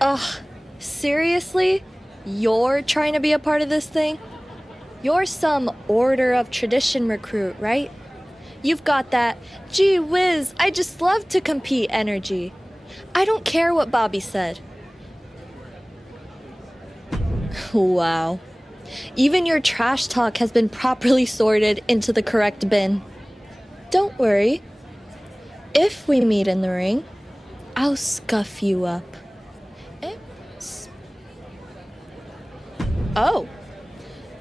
Ugh, seriously? You're trying to be a part of this thing? You're some Order of Tradition recruit, right? You've got that, gee whiz, I just love to compete energy. I don't care what Bobby said. Wow. Even your trash talk has been properly sorted into the correct bin. Don't worry. If we meet in the ring, I'll scuff you up. Eh? Oh.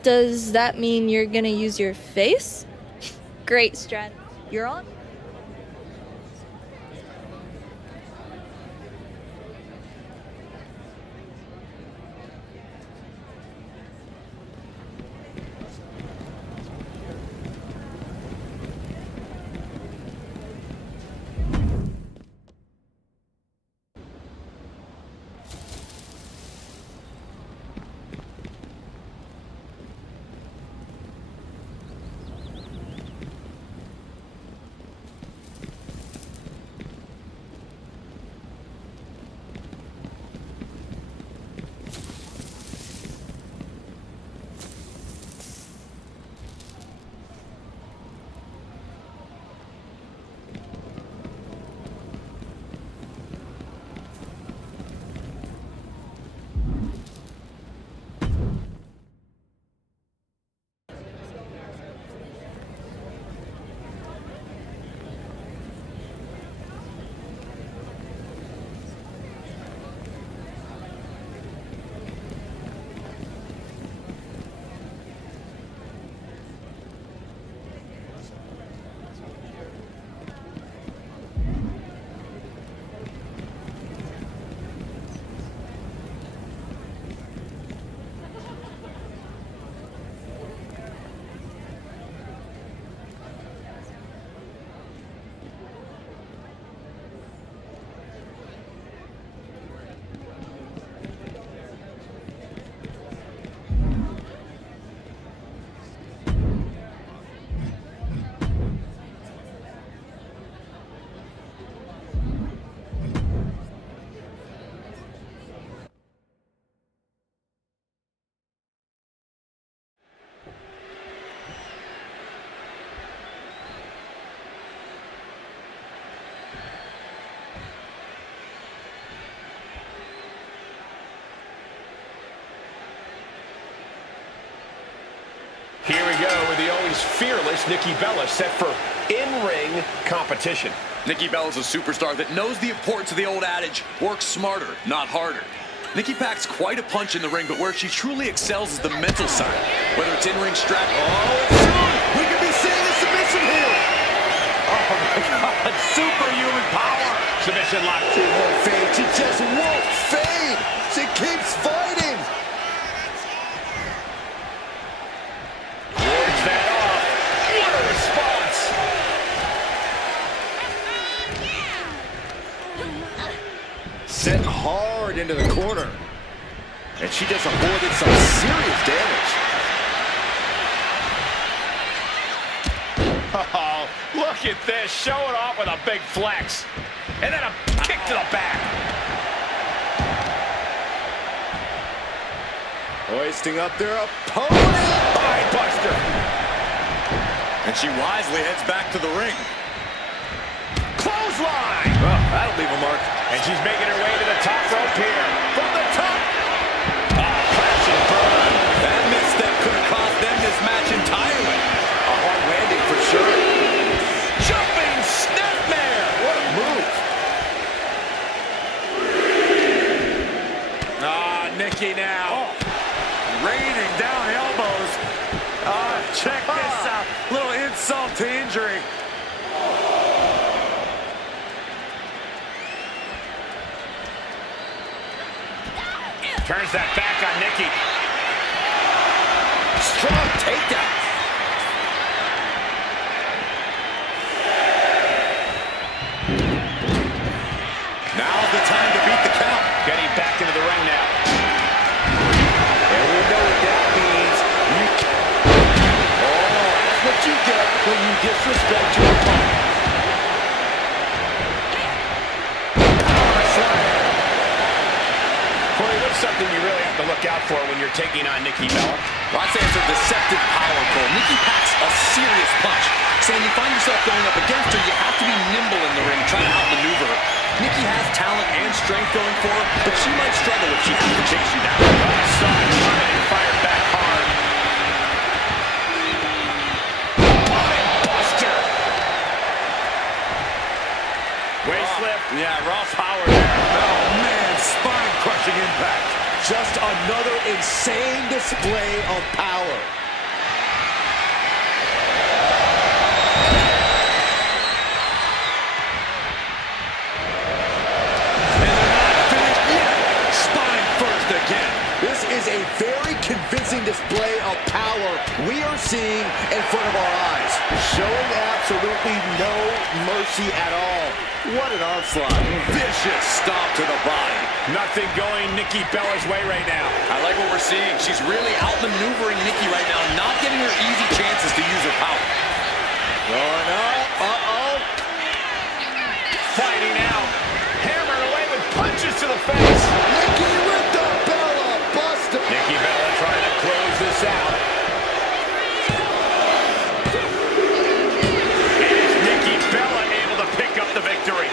Does that mean you're gonna use your face? Great strat. You're on? Here we go with the always fearless Nikki Bella set for in-ring competition. Nikki Bella's a superstar that knows the importance of the old adage, work smarter, not harder. Nikki packs quite a punch in the ring, but where she truly excels is the mental side. Whether it's in-ring strat... Oh, it's soon! We could be seeing a submission here! Oh my God, superhuman power! Submission lock. She won't fade, she just won't fade! She keeps fighting! Wards that off. What a response! Sent hard into the corner. And she just avoided some serious damage. Oh, look at this. Show it off with a big flex. And then a kick to the back. Hoisting up their opponent. Eye buster. And she wisely heads back to the ring. Clothesline. Oh, that'll leave a mark. And she's making her way to the top rope here. From the top. Crashing burn. That misstep could have cost them this match entirely. A hard landing for sure. Jumping snapmare. What a move. Nikki now. Raining down elbows. Check this out. Little insult to injury. Turns that back on Nikki. Strong takedown. Now's the time to beat the count. Getting back into the ring now. And we know what that means. That's what you get when you disrespect your opponent. here taking on Nikki Bella. Well, I'd say it's her deceptive power, Cole. Nikki packs a serious punch. So when you find yourself going up against her, you have to be nimble in the ring, trying to outmaneuver her. Nikki has talent and strength going for her, but she might struggle if she has to chase you down. Saw it coming and fired back hard. Buster. Waist slip. Yeah, raw power there. Oh, man, spine-crushing impact. Just another insane display of power. This is a very convincing display of power we are seeing in front of our eyes. Showing absolutely no mercy at all. What an onslaught. Vicious stomp to the body. Nothing going Nikki Bella's way right now. I like what we're seeing. She's really outmaneuvering Nikki right now, not giving her easy chances to use her power. Going up. Uh-oh. Fighting out. Hammered away with punches to the face. Nikki with the Bella Buster. Nikki Bella trying to close this out. Is Nikki Bella able to pick up the victory?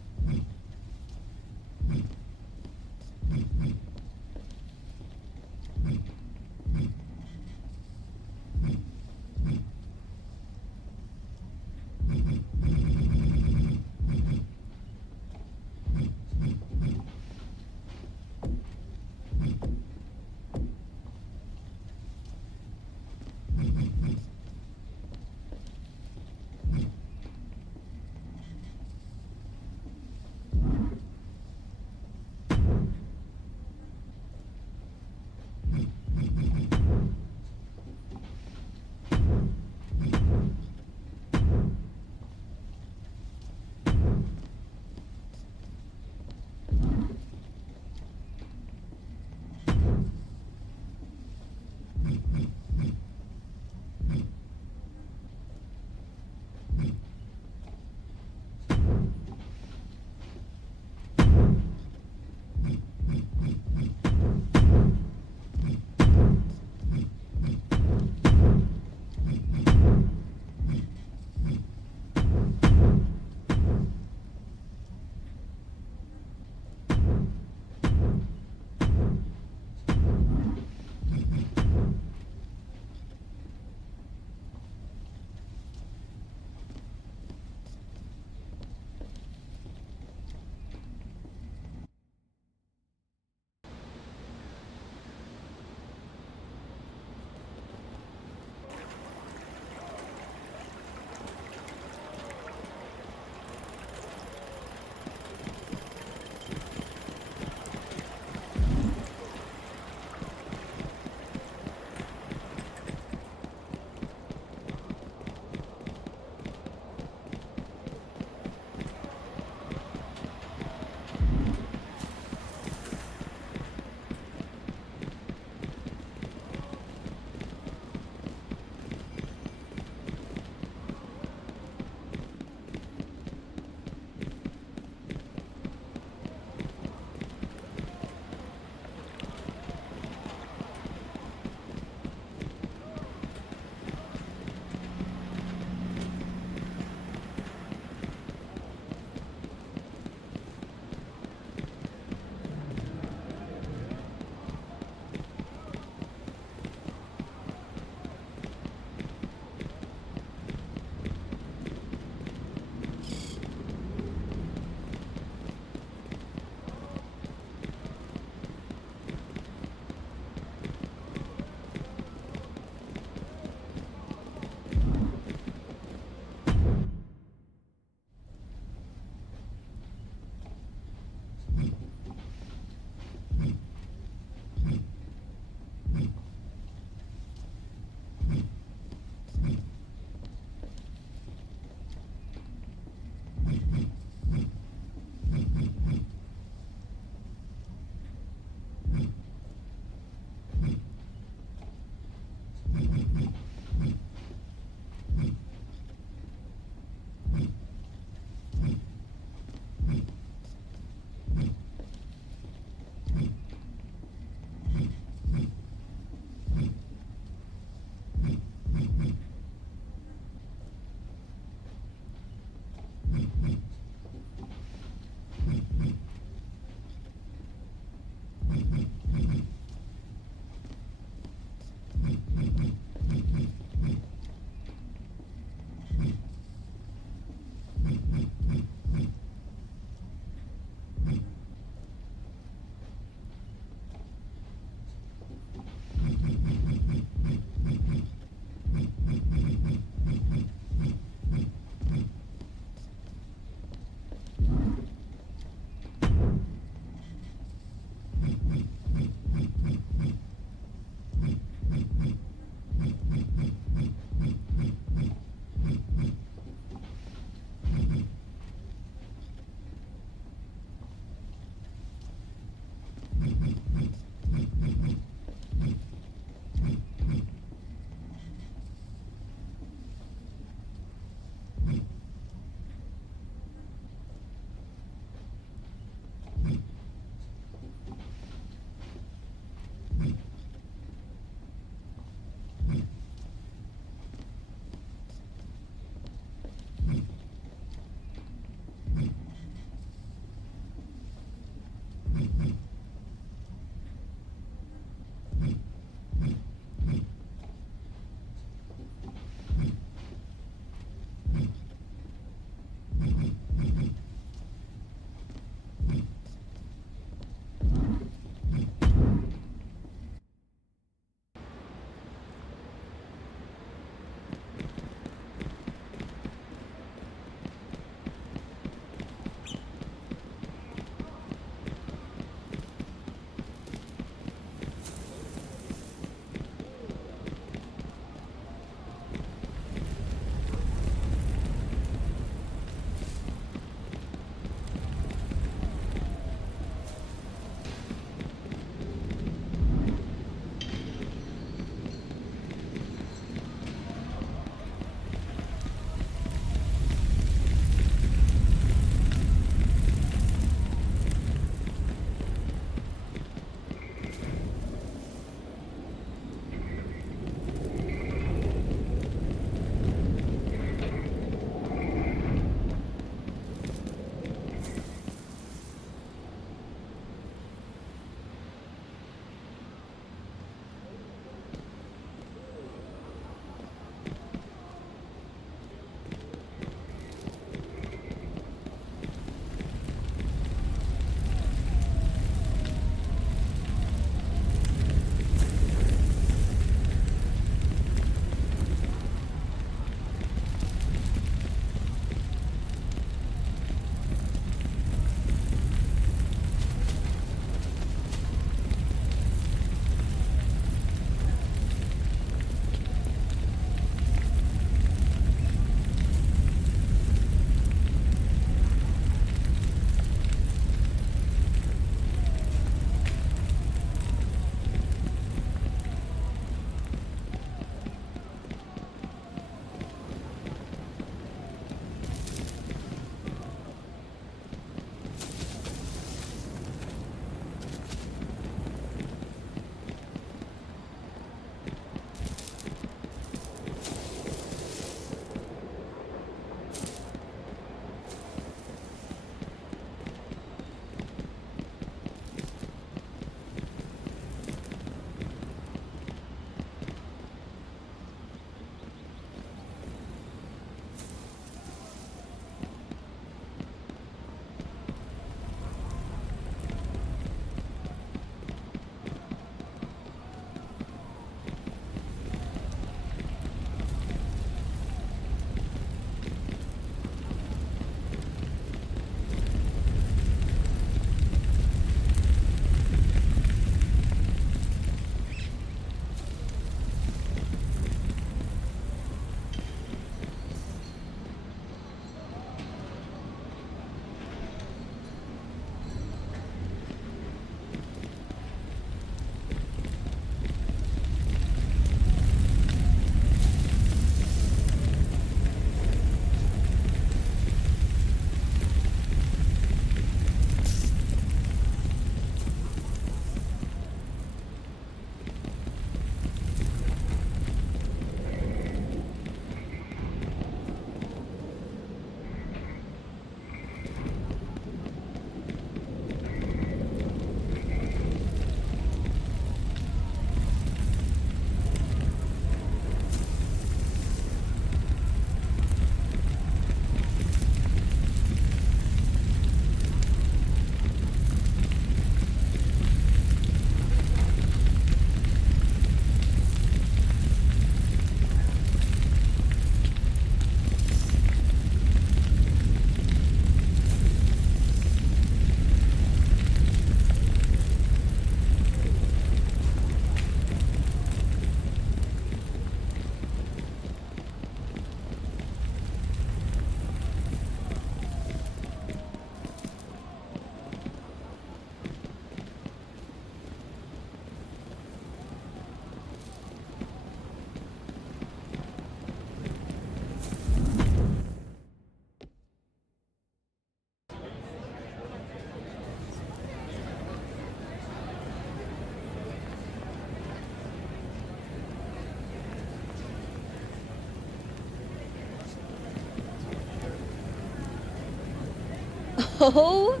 Oh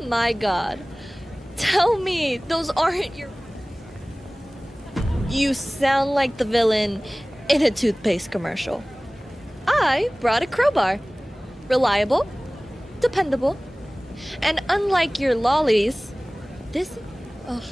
my god. Tell me those aren't your... You sound like the villain in a toothpaste commercial. I brought a crowbar. Reliable, dependable, and unlike your lollies, this... Ugh.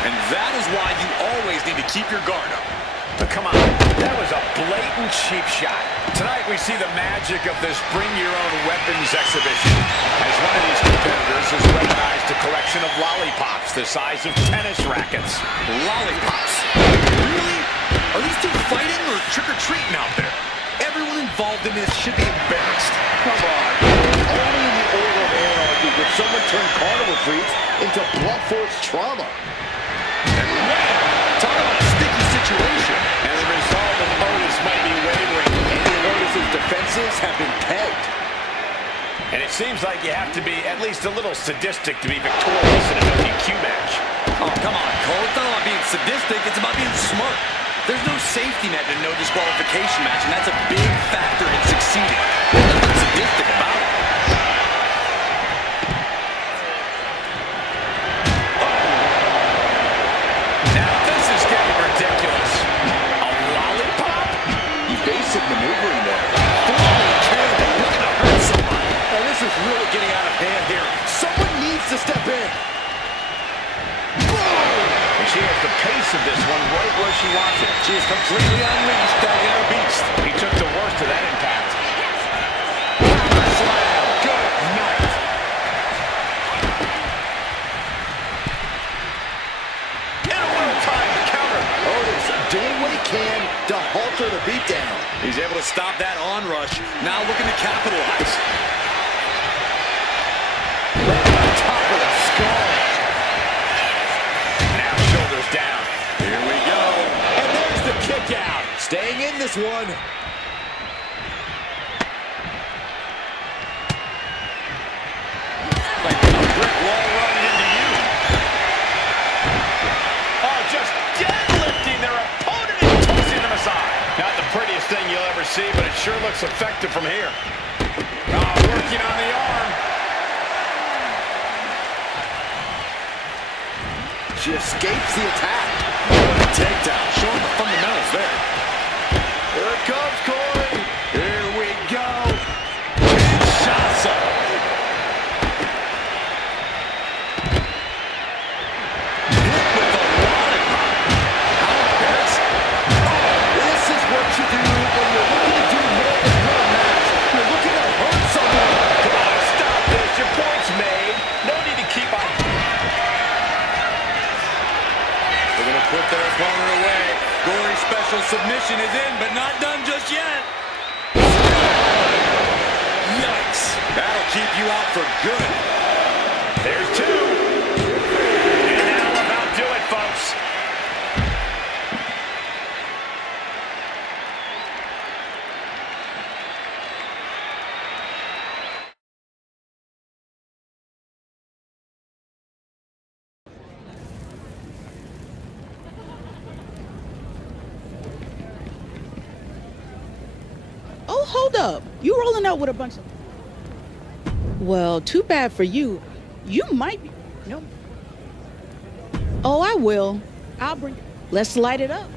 And that is why you always need to keep your guard up. But come on, that was a blatant cheap shot. Tonight we see the magic of this bring-your-own-weapons exhibition, as one of these competitors has weaponized a collection of lollipops the size of tennis rackets. Lollipops. Really? Are these two fighting or trick-or-treating out there? Everyone involved in this should be embarrassed. Come on. Only in the order of anarchy would someone turn carnival treats into blunt force trauma. Talk about a sticky situation. And the result of Otis might be wavering. And Otis's defenses have been pegged. And it seems like you have to be at least a little sadistic to be victorious in a WQ match. Oh, come on, Cole. It's not about being sadistic. It's about being smart. There's no safety net in a no disqualification match, and that's a big factor in succeeding. There's nothing sadistic about it. Now this is getting ridiculous. A lollipop? Evasive maneuvering there. Looking to hurt somebody. Now this is really getting out of hand here. Someone needs to step in. And she has the pace of this one right where she wants it. She is completely unleashed, that inner beast. He took the worst of that impact. Slam. Good night. And a well-timed counter. Otis doing what he can to halter the beatdown. He's able to stop that onrush. Now looking to capitalize. Right on top of the skull. Now shoulders down. Here we go. And there's the kick out. Staying in this one. Like a brick wall running into you. Oh, just deadlifting their opponent and tossing them aside. Not the prettiest thing you'll ever see, but it sure looks effective from here. Oh, working on the arm. She escapes the attack. Takedown, showing the fundamentals there. Here it comes, Corey. Here we go. Kinshasa. Hit with the lollipop. How embarrassing. This is what you do when you're looking to do more than win a match. You're looking to hurt someone. Come on, stop this. Your point's made. No need to keep on. They're going to put their opponent away. Gory's special submission is in, but not done just yet. Yikes. That'll keep you out for good. There's two. And that'll about do it, folks. Oh, hold up. You rolling out with a bunch of... Well, too bad for you. You might be... No. Oh, I will. I'll bring... Let's light it up.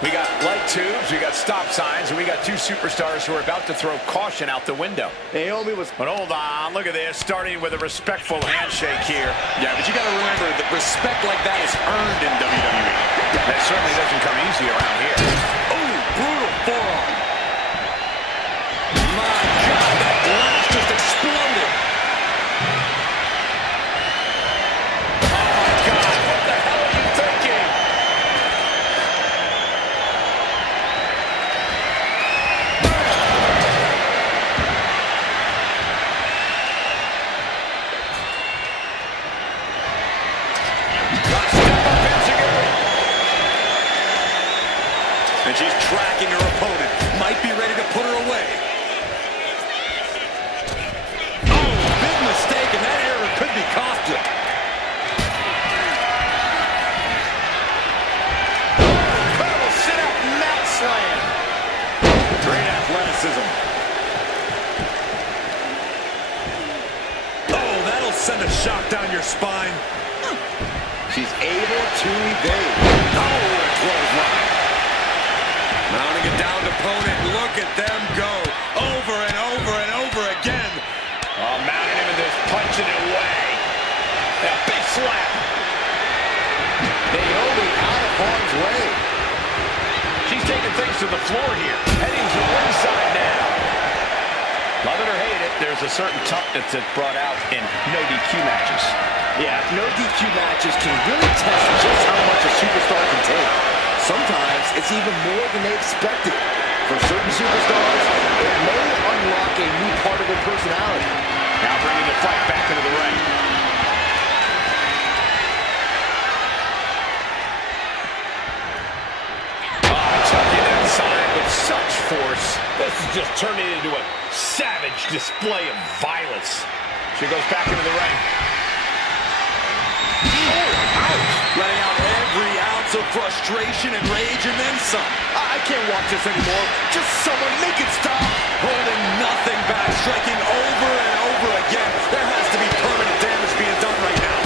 We got light tubes, we got stop signs, and we got two superstars who are about to throw caution out the window. Naomi was... But hold on, look at this, starting with a respectful handshake here. Yeah, but you got to remember that respect like that is earned in WWE. That certainly doesn't come easy around here. Oh, brutal forearm. My God, that glass send a shock down your spine. She's able to evade. Oh, what a clothesline. Mounting a downed opponent. Look at them go. Over and over and over again. Oh, mounting him and just punching it away. A big slap. Naomi out of harm's way. She's taking things to the floor here. Heading to ringside now. Love it or hate it, there's a certain toughness that's brought out in no DQ matches. Yeah, no DQ matches can really test just how much a superstar can take. Sometimes it's even more than they expected. For certain superstars, it may unlock a new part of their personality. Now bringing the fight back into the ring. Chucking inside with such force. This is just turning into a savage display of violence. She goes back into the ring. Oh, ouch. Letting out every ounce of frustration and rage and then some. I can't watch this anymore. Just someone make it stop. Holding nothing back, striking over and over again. There has to be permanent damage being done right now.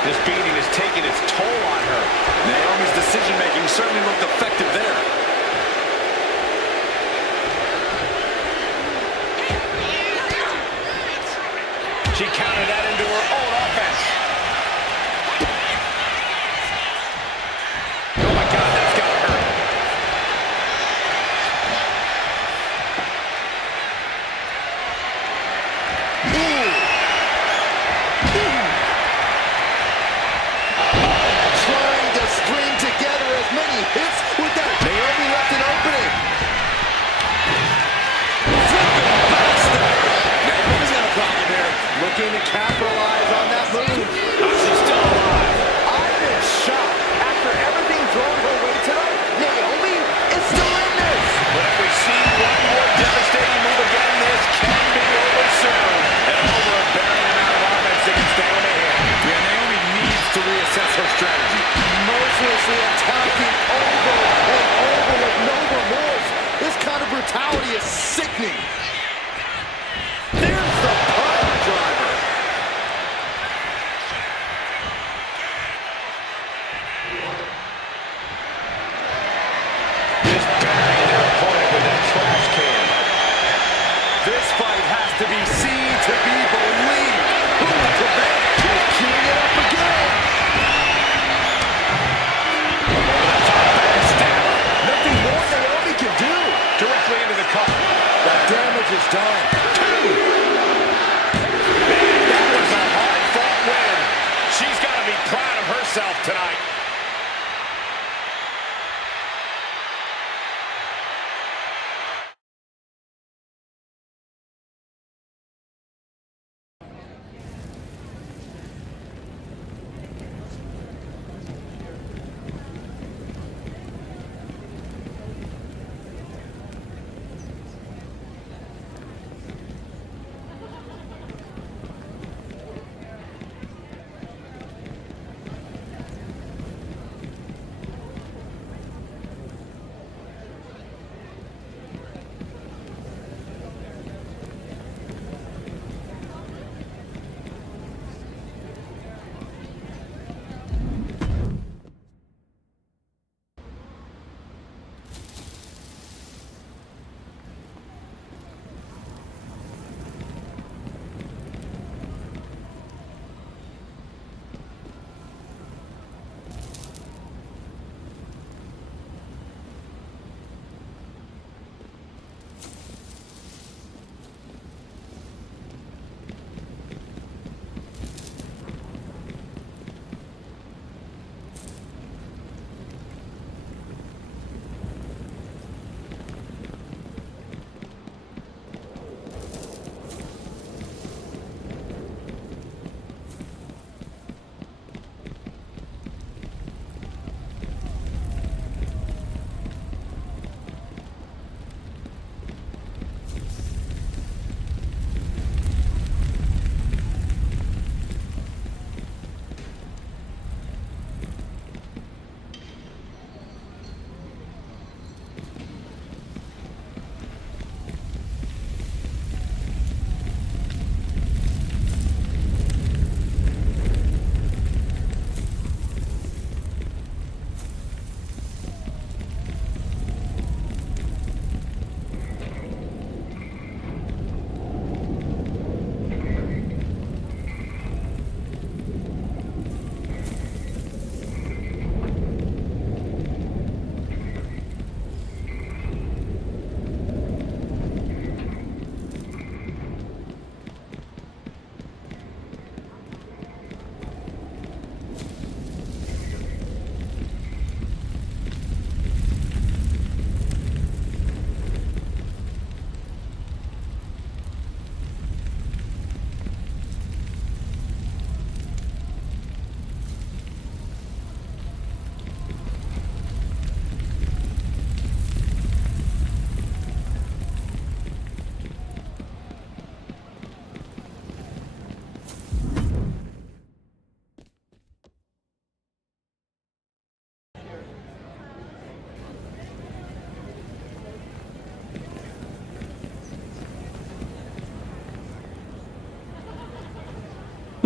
This beating is taking its toll on her. Naomi's decision-making certainly looked effective there. She countered that into her own offense. Oh my God, that's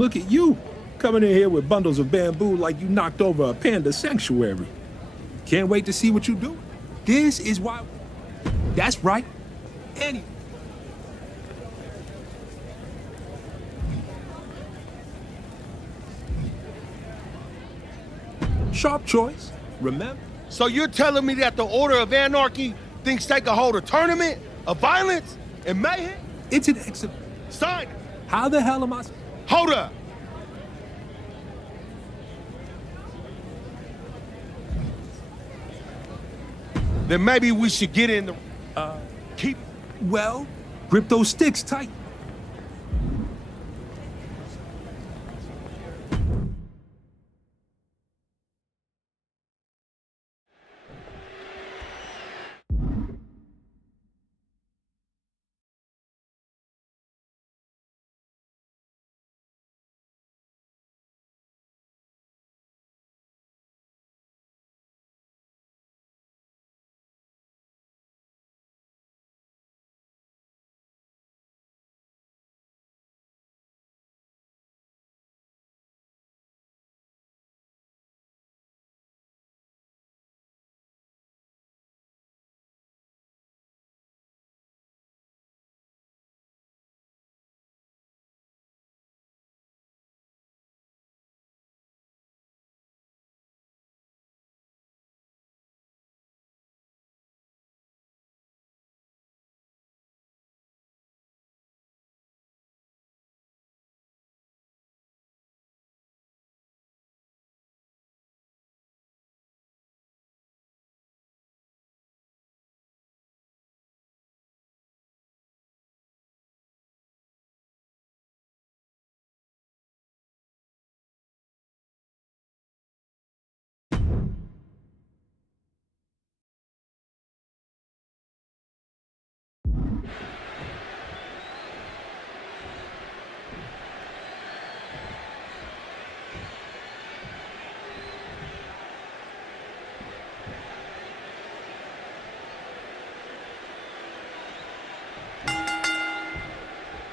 Look at you, coming in here with bundles of bamboo like you knocked over a panda sanctuary. Can't wait to see what you do. This is why... That's right. Anyway. Sharp choice, remember? So you're telling me that the Order of Anarchy thinks they can hold a tournament of violence and mayhem? It's an exhibit. Sign it. How the hell am I... Hold up. Then maybe we should get in the... keep... Well, grip those sticks tight.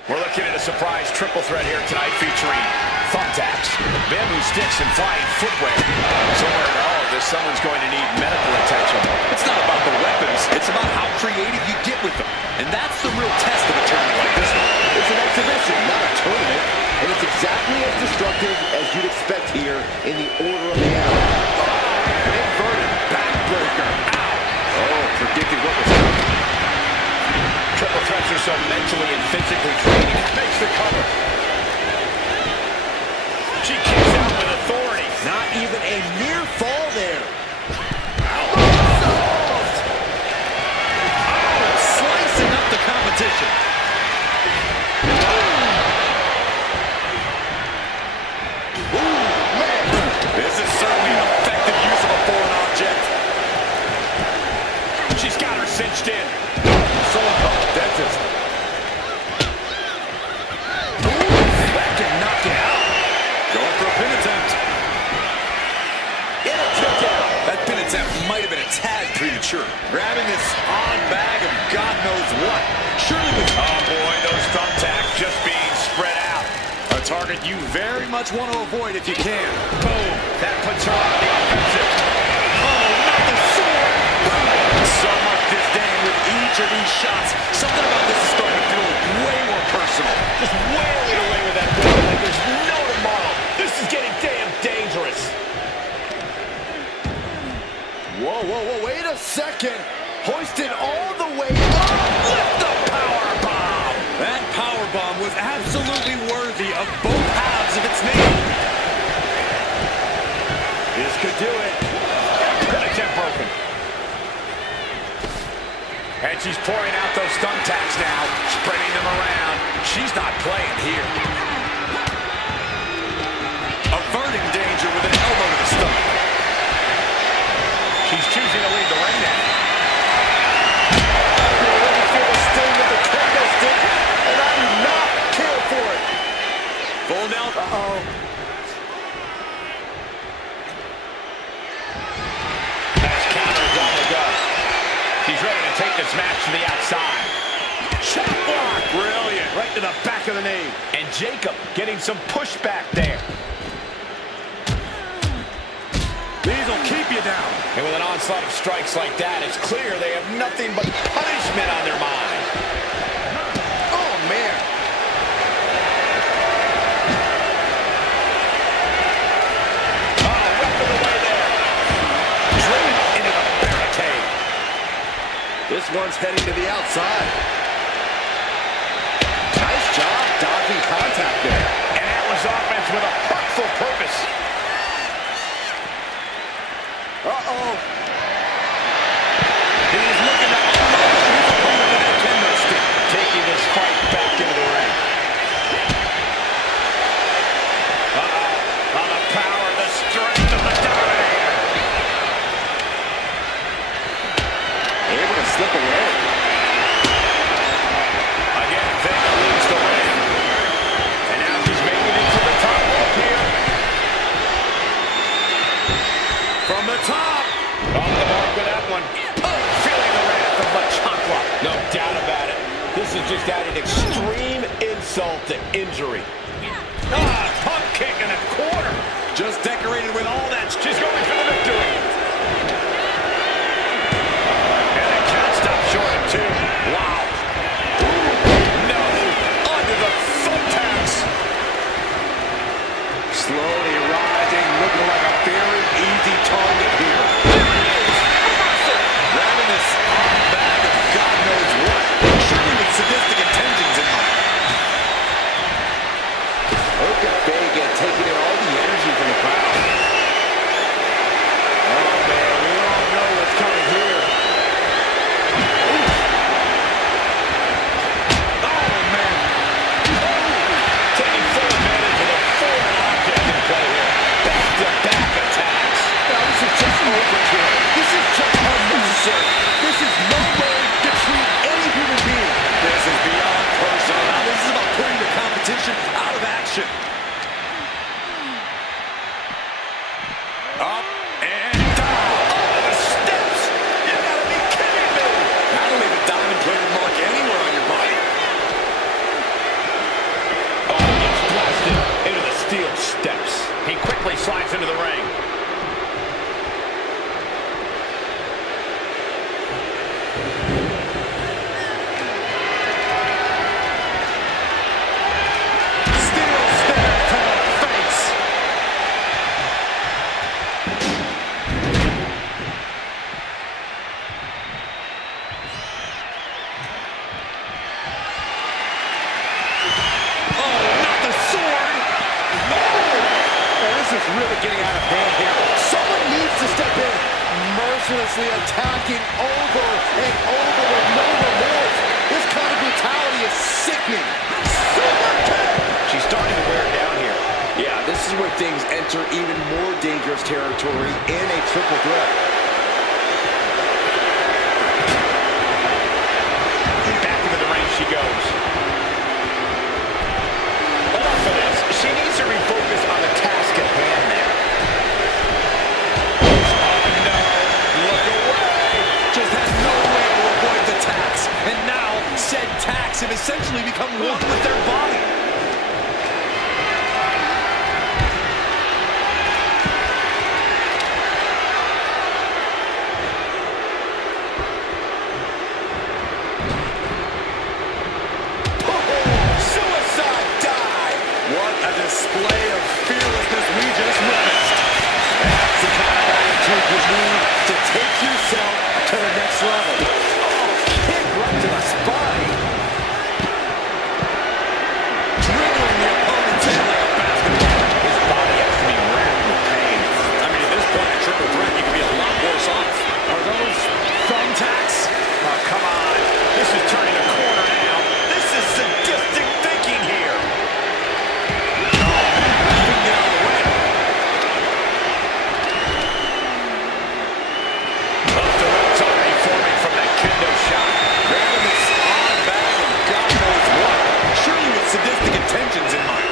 We're looking at a surprise triple threat here tonight featuring thumbtacks, bamboo sticks, and flying footwear. Somewhere in all of this, someone's going to need medical attention. It's not about the weapons, it's about how creative you get with them. And that's the real test of a tournament like this one. It's an exhibition, not a tournament, and it's exactly as destructive as you'd expect here in the Order of Anarchy. An inverted backbreaker. Oh, predicted what was coming. Triple threats are so mentally and physically draining. Makes the cover. She kicks out with authority. Not even a near fall there. Slicing up the competition. This is certainly an effective use of a foreign object. She's got her cinched in. Someone called a dentist. That can knock you out. Going for a pin attempt. And a kick out. That pin attempt might have been a tad premature. Grabbing this odd bag of God knows what. Surely with... Oh boy, those thumbtacks just being spread out. A target you very much want to avoid if you can. Boom. That puts her on the offensive. Oh, not the sword! So much disdain with each of these shots. Something about this is starting to feel way more personal. Just wailing away with that weapon like there's no tomorrow. This is getting damn dangerous. Whoa, whoa, whoa, wait a second. Hoisted all the way up. Lift the power bomb! That power bomb was absolutely worthy of both halves of its name. This could do it. Attempt broken. And she's pouring out those thumbtacks now, spreading them around. She's not playing here. Averting danger with an elbow to the stomach. She's choosing to leave the ring now. You're ready for the sting of the kendo stick, and I do not care for it. Full down. Uh-oh. That's countered on the gut. She's ready to take this match to the outside. Chop block. Brilliant. Right to the back back of the knee. And Jacob getting some pushback there. These will keep you down. And with an onslaught of strikes like that, it's clear they have nothing but punishment on their mind. Oh, man. Oh, whipping away there. Driven into the barricade. This one's heading to the outside. Nice job dodging contact there. And that was offense with a hurtful purpose. Uh-oh. He's looking to unload his opponent with that kendo stick, taking this fight back into the ring. On the power, the strength of the Dominator. Able to slip away. Again, Vega leads the ring. And now she's making it to the top rope here. From the top. Off the mark with that one. Oh, feeling the wrath of Machakwa. No doubt about it. This is just adding extreme insult to injury. Pump kick in a corner. Just decorated with all that. She's going for the victory. And the count stopped short of 2. Wow. No. Under the thumbtacks. Slowly rising, looking like a very easy target here. Grabbing this arm bag of God knows what. Surely with sadistic intentions in mind. Look at Vega taking in all the energy from the crowd. Oh, man. We all know what's coming here. Oh, man. Taking full advantage of the foreign object in play here. Back-to-back attacks. Now this is just overkill. This is just unnecessary. This is no way to treat any human being. This is beyond personal. Now this is about putting the competition out of action. Up and down. Oh, the steps. You gotta be kidding me. That'll leave a diamond-plated mark anywhere on your body. Oh, he gets blasted into the steel steps. He quickly slides into the ring. Steel stare to the face. Oh, not the sword. Man, this is really getting out of hand here. Someone needs to step in. Mercilessly attacking over and over with no remorse. This kind of brutality is sickening. Super kick! She's starting to wear down here. Yeah, this is where things enter even more dangerous territory in a triple threat. Back into the ring she goes. Enough of this. She needs to refocus on the task at hand there. Oh, no. Look away. Just has no way to avoid the tax. And now, said tax have essentially become one with their body. Suicide dive. What a display of fearlessness we just witnessed. That's the kind of attitude you need to take yourself to the next level. Oh, kick right to the spine. Dribbling the opponent's head like a basketball. His body has to be wrapped with pain. I mean, at this point in triple threat, you could be a lot worse off. Are those thumbtacks? Oh, come on. This is turning a corner now. This is sadistic thinking here. Couldn't get out of the way. Up the ropes already forming from that kendo shot. Grabbing this odd bag of God knows what. Surely with sadistic intentions in mind.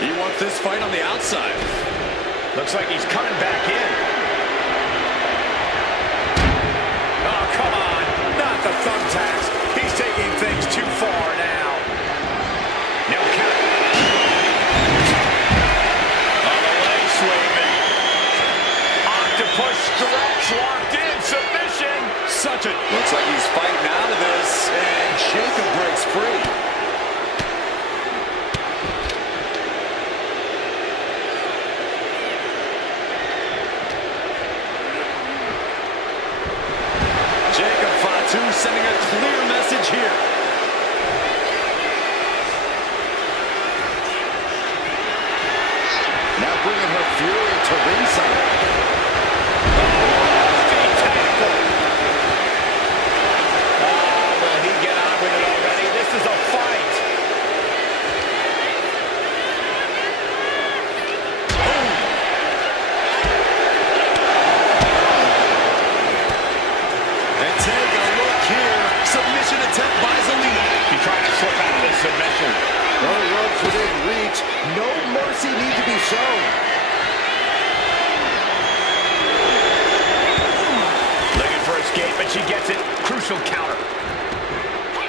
He wants this fight on the outside. Looks like he's coming back in. Oh, come on. Not the thumbtacks. He's taking things too far. stretch, locked in, submission. Looks like he's fighting out of this, and Jacob breaks free. Jacob Fatu sending a clear message here. Now bringing her fury to ringside. Will he get on with it already? This is a fight. And take a look here. Submission attempt by Zelina. He's trying to slip out of this submission. No ropes within reach. No mercy need to be shown. Looking for escape, and she gets it. Crucial counter.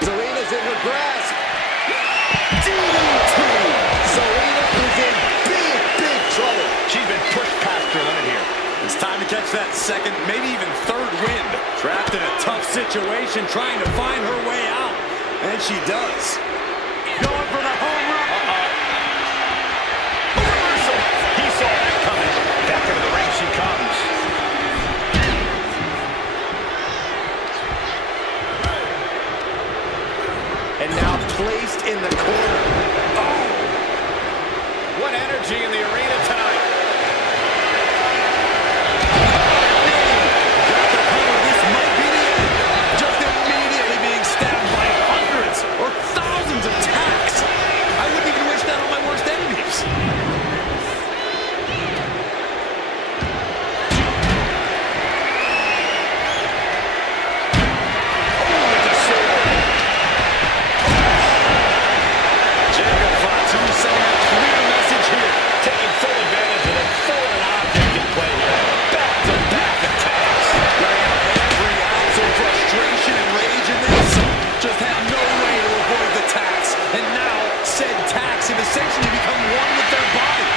Zelina's in her grasp. DDT. Zelina is in big, big trouble. She's been pushed past her limit here. It's time to catch that second, maybe even third wind. Trapped in a tough situation, trying to find her way out. And she does. Going for the home run. Reversal. He saw that coming. Back into the ring she comes. And now placed in the corner. Oh! What energy in the arena tonight. Got the cover. This might be the end. Just immediately being stabbed by hundreds or thousands of tacks. I wouldn't even wish that on my worst enemies. Jacob Fatu sending a clear message here. Taking full advantage of the foreign object in play here. Back-to-back attacks. Laying out every ounce of frustration and rage in this. Just have no way to avoid the tax. And now, said tax have essentially become one with their body.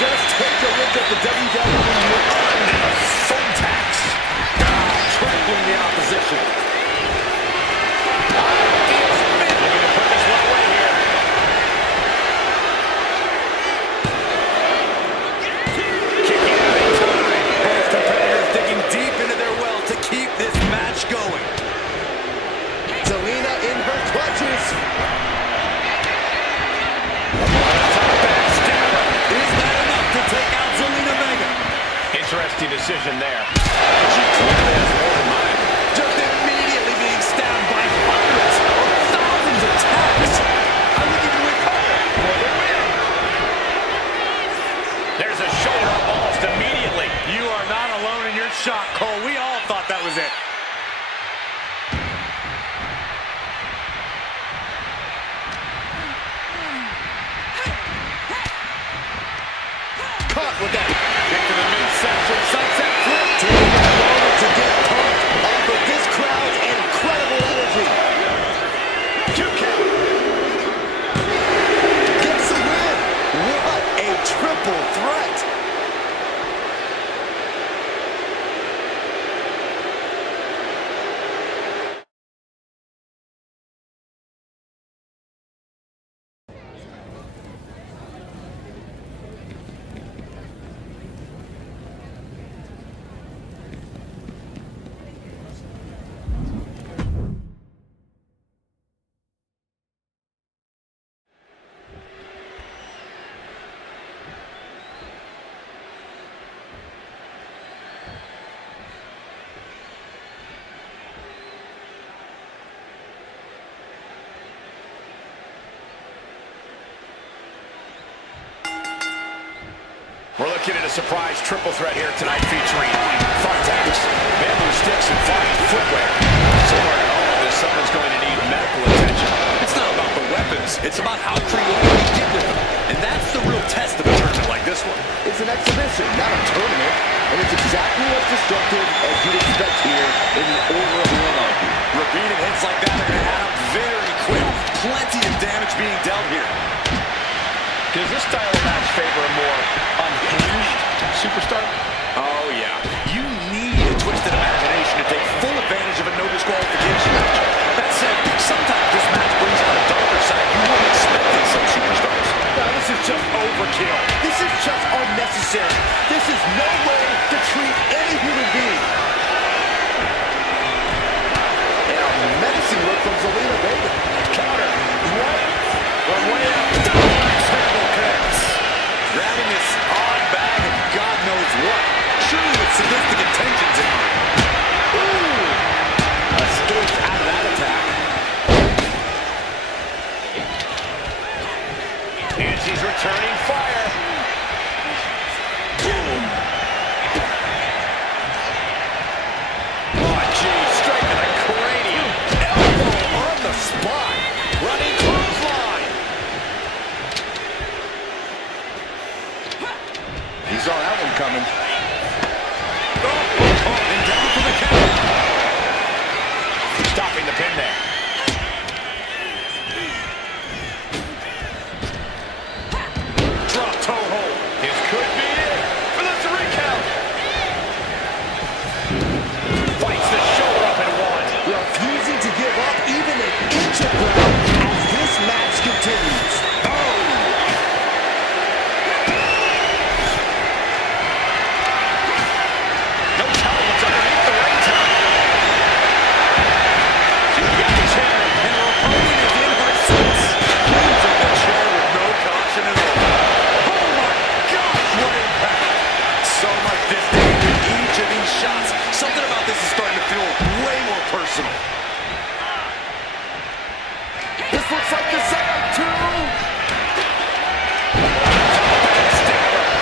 Just take a look at the WWE. Thumbtacks. Trampling the opposition. Looking to put this one away here. Kicking out in time. Both competitors digging deep into their well to keep this match going. Zelina in her clutches. Backstabber. Is that enough to take out Zelina Vega? Interesting decision there. She clearly has more in mind. Just immediately being stabbed by hundreds or thousands of tacks. I wouldn't even recover for the win. There's a shoulder up almost immediately. You are not alone in your shock, Cole. We all thought that was it. Caught with that. Kick to the midsection, sunset flip. Taking a moment to get pumped off of this crowd's incredible energy. Gets the win. What a triple threat. We're looking at a surprise triple threat here tonight featuring thumbtacks, bamboo sticks, and flying footwear. Somewhere in all of this, someone's going to need medical attention. It's not about the weapons. It's about how creative you get with them. And that's the real test of a tournament like this one. It's an exhibition, not a tournament, and it's exactly as destructive as you'd expect here in the Order of the Anarchy. Repeated hits like that are going to add up very quick. Plenty of damage being dealt here. Does this style of match favor a more unhinged superstar? Oh, yeah. kill. This is just unnecessary. This is no way to treat any human being. And a menacing look from Zelina Vega. Counter. Right from way out. Terrible kicks. Grabbing this odd bag of God knows what. Surely with sadistic intentions in mind. Escapes out of that attack. And she's returning fire. Boom. Oh, geez, straight to the cranium. Elbow on the spot. Running clothesline. He saw that one coming. And down for the count. Stopping the pin there. Drop toe hold. This could be it for the 3 count. Fights the shoulder up and one. Refusing to give up even an inch of ground as this match continues. No telling what's underneath the ring top. She's got the chair, and her opponent is in her sights. Cleans up the chair with no caution at all. Oh my gosh, what impact! So much disdain with each of these shots. Something about this is starting to feel way more personal. This looks like the setup to...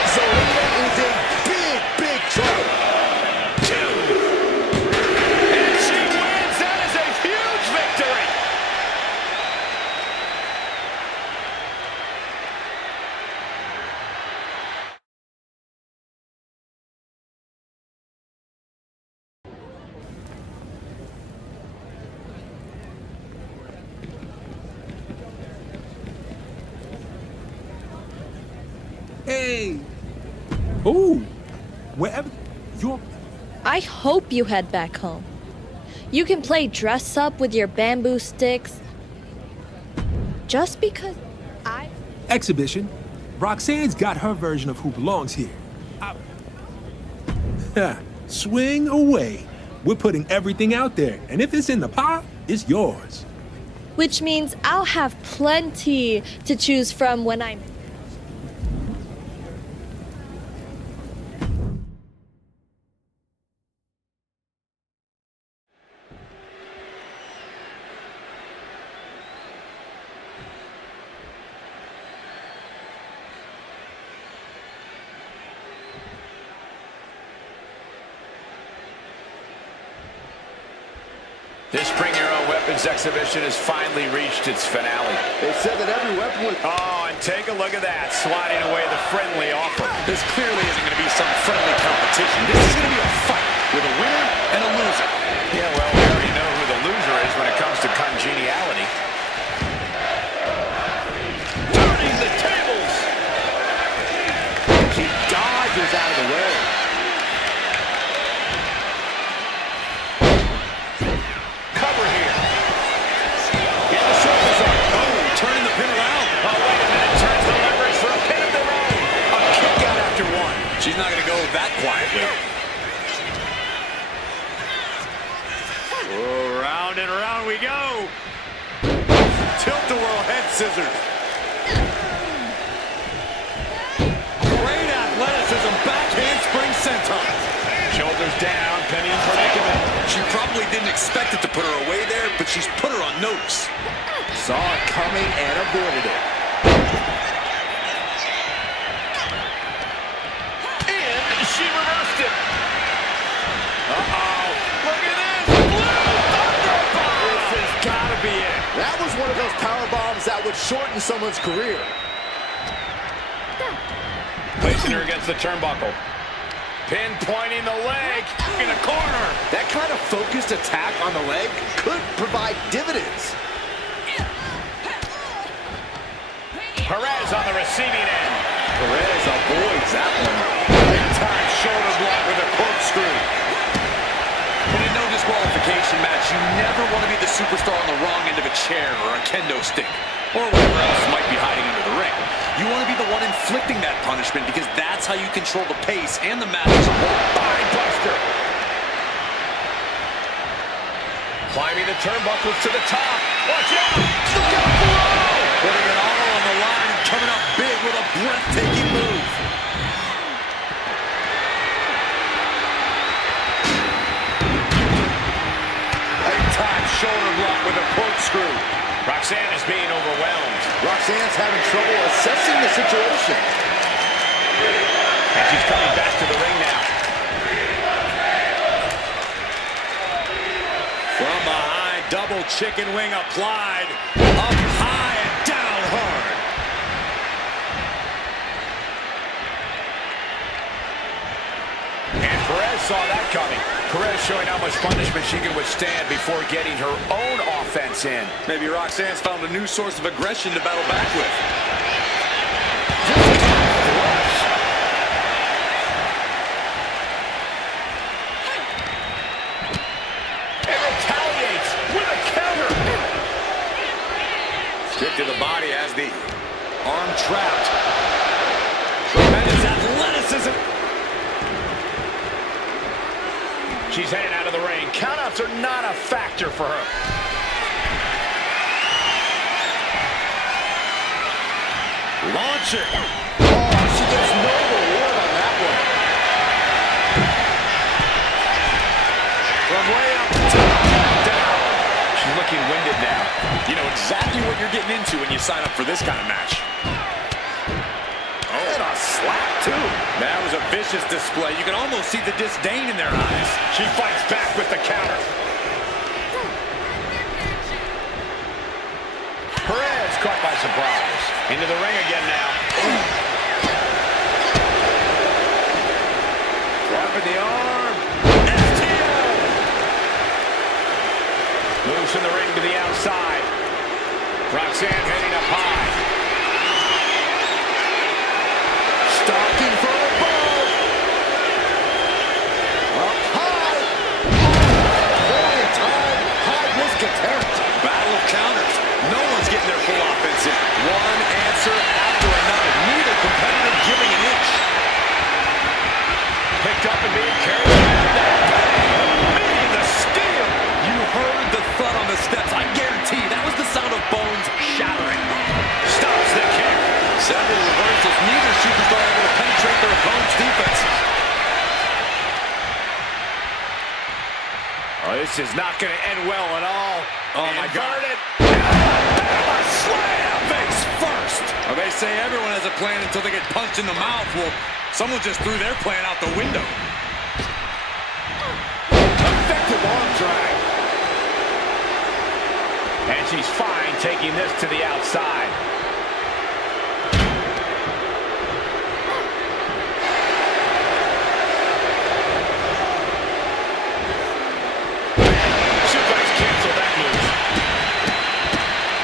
Zelina is in big, big trouble. And she wins! That is a huge victory! Hey. Ooh. Wherever you're. I hope you head back home. You can play dress up with your bamboo sticks. Just because I... Exhibition. Roxanne's got her version of who belongs here. Swing away. We're putting everything out there, and if it's in the pot, it's yours. Which means I'll have plenty to choose from when I'm... This Bring Your Own Weapons exhibition has finally reached its finale. They said that every weapon would... Oh, and take a look at that, sliding away the friendly offer. This clearly isn't going to be some friendly competition. This is going to be a fight with a winner and a loser. Yeah, well, we already know who the loser is when it comes to congeniality. Turning the tables! She dodges out of the way. Cover here. Get the shoulders up. Oh, turning the pin around. Oh, wait a minute. Turns the leverage for a pin of their own. A kick out after one. She's not going to go that quietly. Oh, round and round we go. Tilt-a-whirl head scissors. Great athleticism, backhand spring senton. Shoulders down, penny in predicament. She probably didn't expect it to put her away there, but she's put her on notice. Saw it coming and avoided it. And she reversed it. Uh-oh. Look at this. Blue Thunder Bomb. This has got to be it. That was one of those power bombs that would shorten someone's career. Placing her against the turnbuckle. Pinpointing the leg in the corner. That kind of focused attack on the leg could provide dividends. Perez on the receiving end. Perez avoids that one. Big-time shoulder block with a corkscrew. In a no disqualification match, you never want to be the superstar on the wrong end of a chair or a kendo stick. or whatever else might be hiding under the ring. You want to be the one inflicting that punishment because that's how you control the pace and the match as a whole. Spine buster. Climbing the turnbuckles to the top. Watch out! Look out below! Putting it all on the line and coming up big with a breathtaking move. Big-time shoulder block with a corkscrew. Roxanne is being overwhelmed. Roxanne's having trouble assessing the situation. And she's coming back to the ring now. From behind, double chicken wing applied. Up high and down hard. And Perez saw that coming. Perez showing how much punishment she can withstand before getting her own offense in. Maybe Roxanne's found a new source of aggression to battle back with. And retaliates with a counter. Kick to the body as the arm trapped. Tremendous athleticism. She's headed out of the ring. Countouts are not a factor for her. Launcher. Oh, she gets no reward on that one. From way up top, down. She's looking winded now. You know exactly what you're getting into when you sign up for this kind of match. And a slap, too. That was a vicious display. You can almost see the disdain in their eyes. She fights back with the counter. Perez caught by surprise. Into the ring again now. Dropping the arm. STO. Moves from the ring to the outside. Roxanne heading up high. Stalking from above. Up high. Point in time. High risk attempt. Battle of counters. No one's getting their full offense in. One answer after another. Neither competitor giving an inch. Picked up and being carried down. Meeting the steel. You heard the thud on the steps. I guarantee that was the sound of bones shattering. Stops the kick. Several reversals. Neither superstar able to penetrate their opponent's defense. Oh, this is not going to end well at all. Oh, my God. Inverted. A slam. Face first. Well, they say everyone has a plan until they get punched in the mouth. Well, someone just threw their plan out the window. Effective arm drag. And she's fine taking this to the outside. Suplex cancel that move.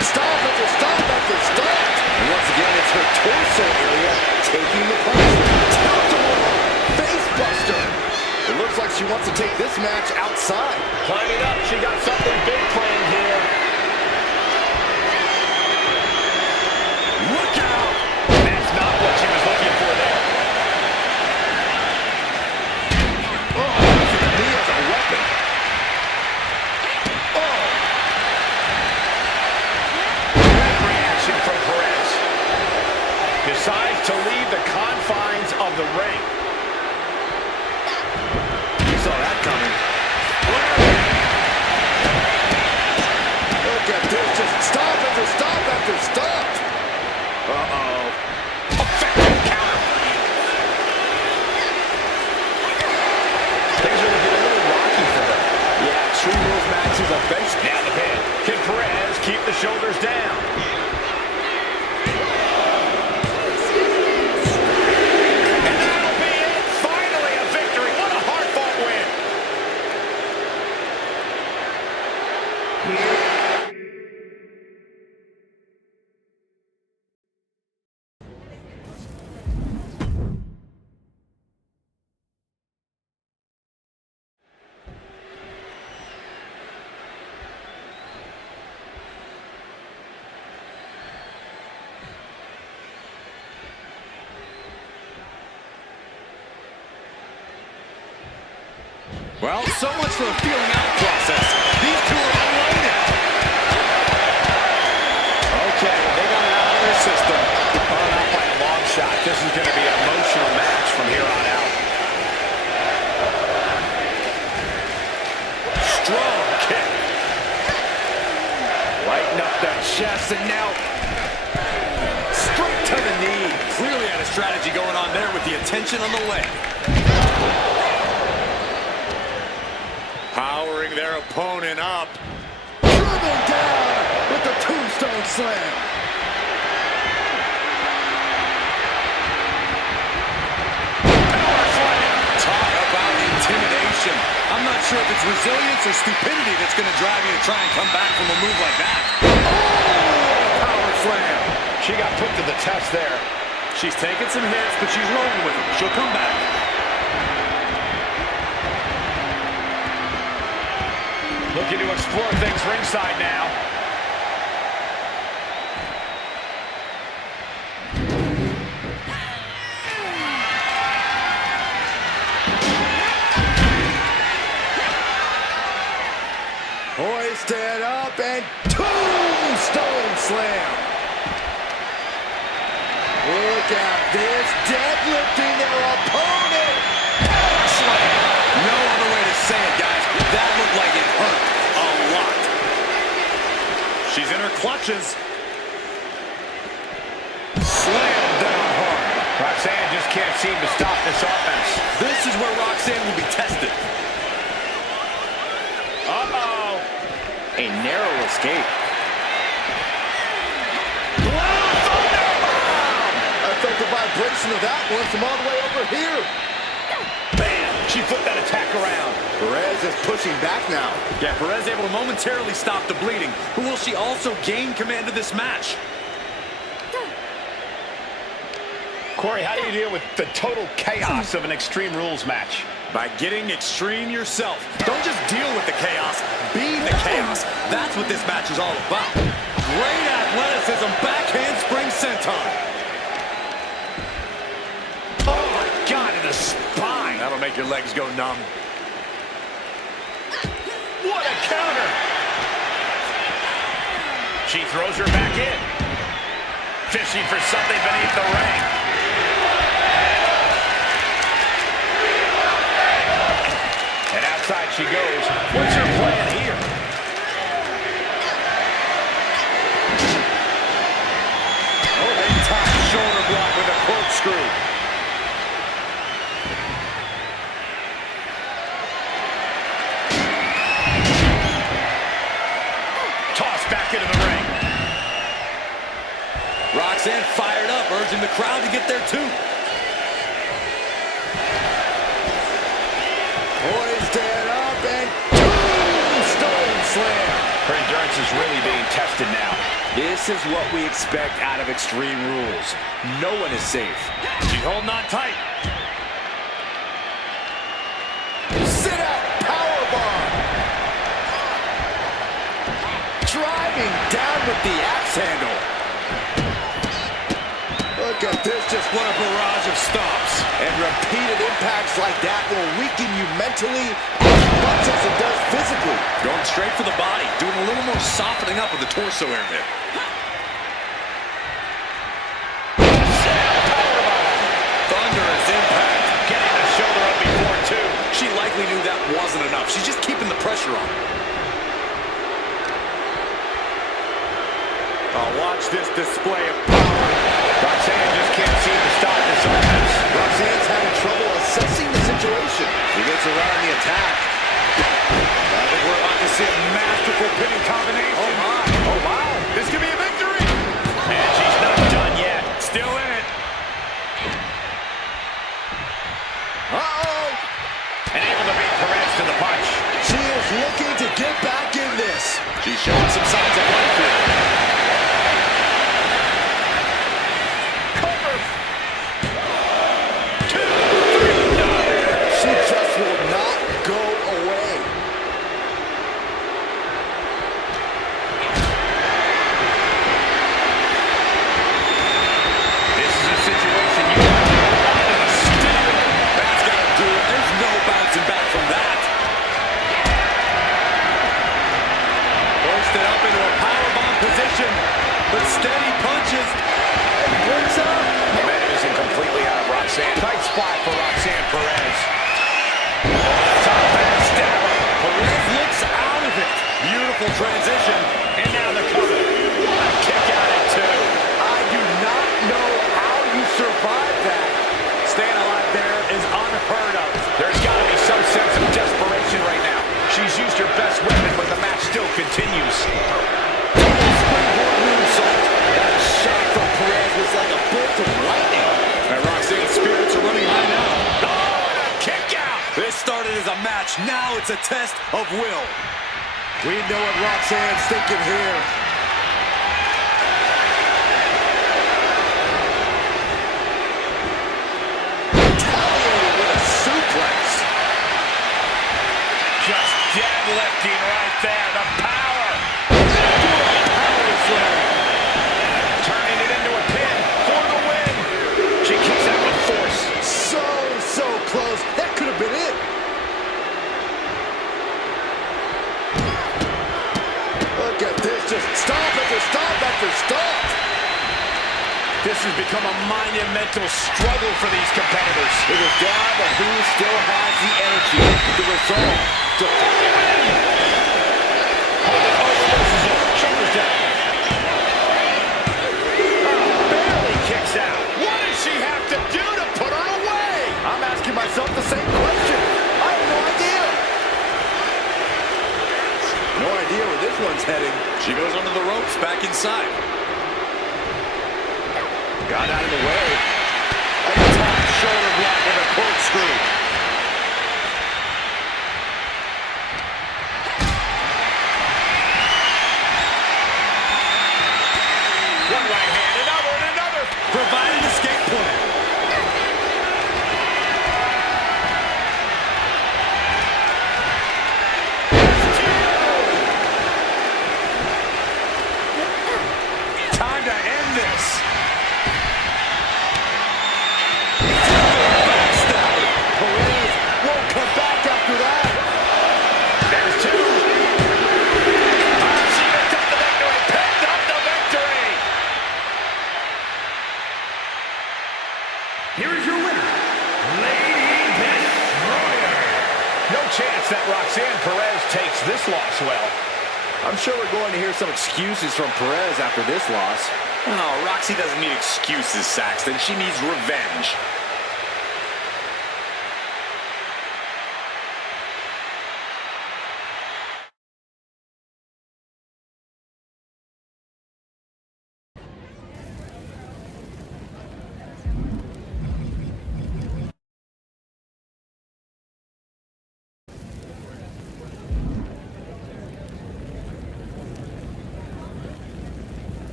Stop after stop after stop. And once again, it's her torso area taking the punishment. Face buster. It looks like she wants to take this match outside. Climbing up, she got something big planned here. Look out! That's not what she was looking for there. Oh, using the knee as a weapon. Oh, Great reaction from Perez. Decides to leave the confines of the ring. you saw that coming. Look at this, just stop after stop after stop. Uh-oh. Effective counter. Things are looking a little rocky for her. Yeah, treat those matches a bench. Now the pin. Can Perez keep the shoulders down? And that'll be it. Finally a victory. What a hard-fought win. Well, so much for the feeling out process. These two are unloaded. Okay, they got it out of their system. Oh, not by a long shot. This is going to be an emotional match from here on out. Strong kick. Lighten up the chest and now straight to the knee. Clearly had a strategy going on there with the attention on the leg. Powering their opponent up. Driven down with the tombstone slam. Talk about intimidation. I'm not sure if it's resilience or stupidity that's going to drive you to try and come back from a move like that. Power slam. She got put to the test there. She's taking some hits, but she's rolling with them. She'll come back. Looking to explore things ringside now. Hoisted up and tombstone slam. Look at this, deadlifting their opponent. Slam. No other way to say it, guys. That looked like it hurt a lot. She's in her clutches. Slam down hard. Roxanne just can't seem to stop this offense. This is where Roxanne will be tested. Uh-oh. A narrow escape. I felt the vibration of that one from all the way over here. Bam! She flipped that attack around. Perez is pushing back now. Yeah, Perez able to momentarily stop the bleeding. But will she also gain command of this match? Corey, how do you deal with the total chaos of an Extreme Rules match? By getting extreme yourself. Don't just deal with the chaos. Be the chaos. That's what this match is all about. Great athleticism. Backhand spring senton. Oh, my God, to the spine. That'll make your legs go numb. What a counter. She throws her back in. Fishing for something beneath the ring. And outside she goes. What's her plan here? Oh, big top shoulder block with a corkscrew. Tossed back into the ring. Roxanne fired up, urging the crowd to get there too. Hoisted up and tombstone slam. Her endurance is really being tested now. This is what we expect out of Extreme Rules. No one is safe. She's holding on tight. Sit out powerbomb. Driving down with the axe handle. Look at this, just what a barrage of stomps. And repeated impacts like that will weaken you mentally as much as it does physically. Going straight for the body, doing a little more softening up of the torso area. Thunderous impact. Getting the shoulder up before, too. She likely knew that wasn't enough. She's just keeping the pressure on. Oh, watch this display of power. Roxanne just can't seem to stop this offense. Roxanne's having trouble assessing the situation. She gets around the attack. I think we're about to see a masterful pinning combination. Oh, my. Oh, wow. This could be a victory. And she's not done yet. Still in it. Uh-oh. And able to beat Perez to the punch. She is looking to get back in this. She's showing some signs of life here. She just will not go away. Now it's a test of will. We know what Roxanne's thinking here. Retaliated with a suplex. Just deadlifting right there. The power. Power slam. Turning it into a pin for the win. She kicks out with force. So close. That could have been it. Look at this. Just stop after stop after stop. This has become a monumental struggle for these competitors. It is down to who still has the energy, the resolve to Shoulders down. Barely kicks out. What does she have to do to put her away? I'm asking myself the same question. I have no idea. No idea where this one's heading. She goes under the ropes, back inside. Got out of the way. A top shoulder block with a corkscrew. One right hand, another, and another. Providing escape plan. Time to end this. Perez won't come back after that. There's two. She picked up the victory. Picked up the victory. Here is your winner, Lady Destroyer. No chance that Roxanne Perez takes this loss well. I'm sure we're going to hear some excuses from Perez after this loss. Oh, Roxy doesn't need excuses, Saxton. She needs revenge.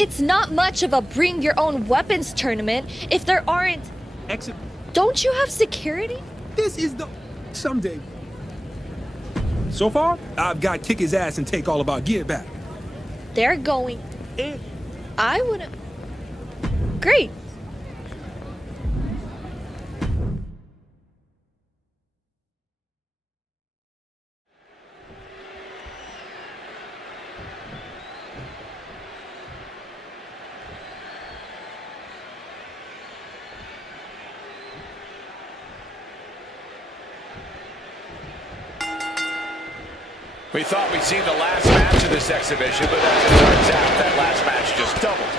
It's not much of a bring your own weapons tournament if there aren't. Exit. Don't you have security? This is the someday. So far, I've got kick his ass and take all of our gear back. They're going. I wouldn't. Great. We thought we'd seen the last match of this exhibition, but as it turns out, that last match just doubled.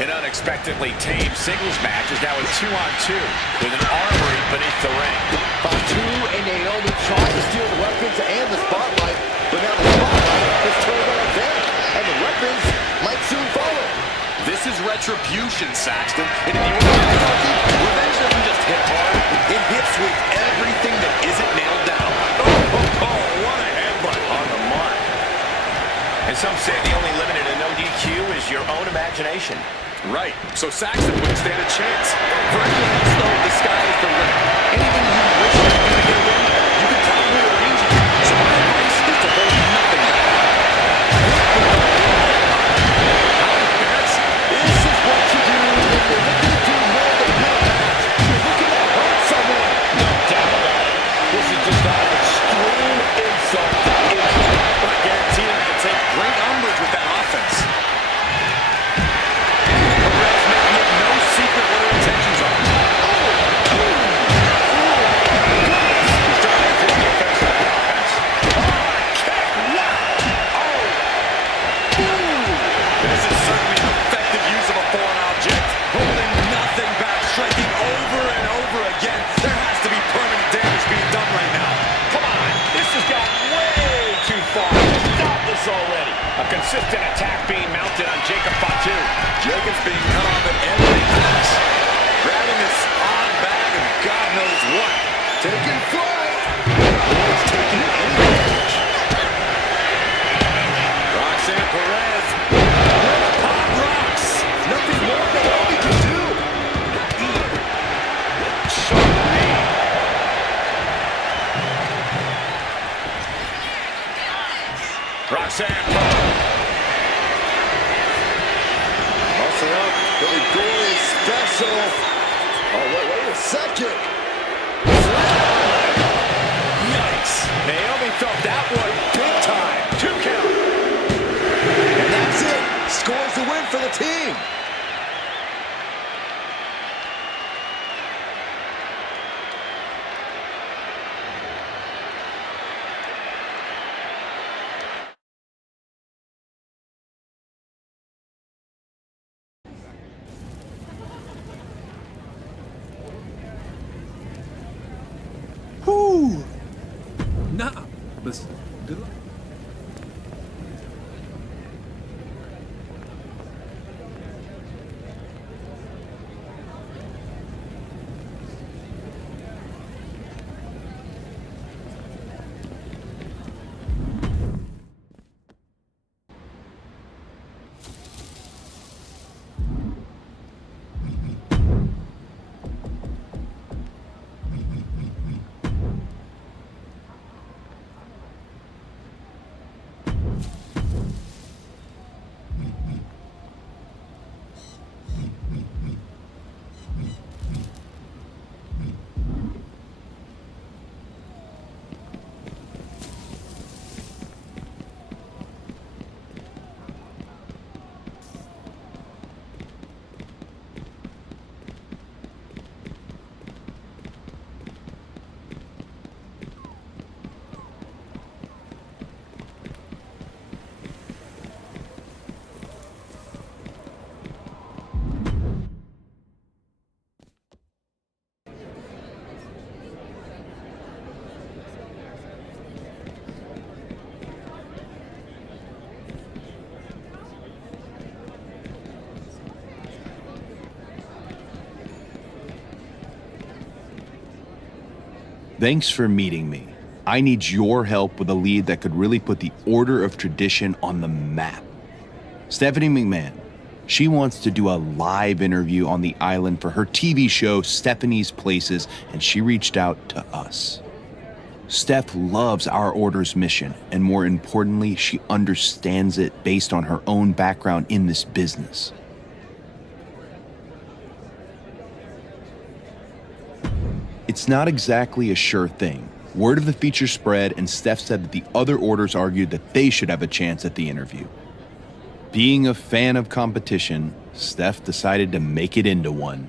An unexpectedly tame singles match is now a 2-on-2 with an armory beneath the ring. Fatu and Naomi tried to steal the weapons and the spotlight, but now the spotlight is turned on them, and the weapons might soon follow. This is retribution, Saxton. And in the order of hierarchy, revenge doesn't just hit hard. It hits with everything that isn't nailed down. Oh, what a headbutt on the mark. And some say the only limit in a no DQ is your own imagination. Right, so Saxton wouldn't stand a chance. For anyone else, though, the sky is the limit. Anything you wish to do to get a win, you can probably arrange it. So my advice is to hold nothing back. This is what you do when you're looking to do more than win a match. You're looking to hurt someone. No doubt about it. This is just out of extreme insult to injury. But I guarantee they're going to take great umbrage with that offense. Perez making it no secret what her intentions are. He's trying to take the offensive of the offense. Kick! Wow! Oh! This is certainly an effective use of a foreign object. Holding nothing back, striking over and over again. There has to be permanent damage being done right now. Come on! This has got way too far. Just stop this already. A consistent attack being mounted on Jacob Fatu. Jacob's being cut off at every pass. Grabbing this odd bag and God knows what. Taking flight. Ciampa. Muscle up, Billy Gory special. Oh, wait a second. Yikes. Naomi felt that one big time. 2 count. And that's it. Scores the win for the team. Whoo! Nah, but good luck. Thanks for meeting me. I need your help with a lead that could really put the Order of Tradition on the map. Stephanie McMahon. She wants to do a live interview on the island for her TV show, Stephanie's Places, and she reached out to us. Steph loves our Order's mission, and more importantly, she understands it based on her own background in this business. It's not exactly a sure thing. Word of the feature spread, and Steph said that the other orders argued that they should have a chance at the interview. Being a fan of competition, Steph decided to make it into one.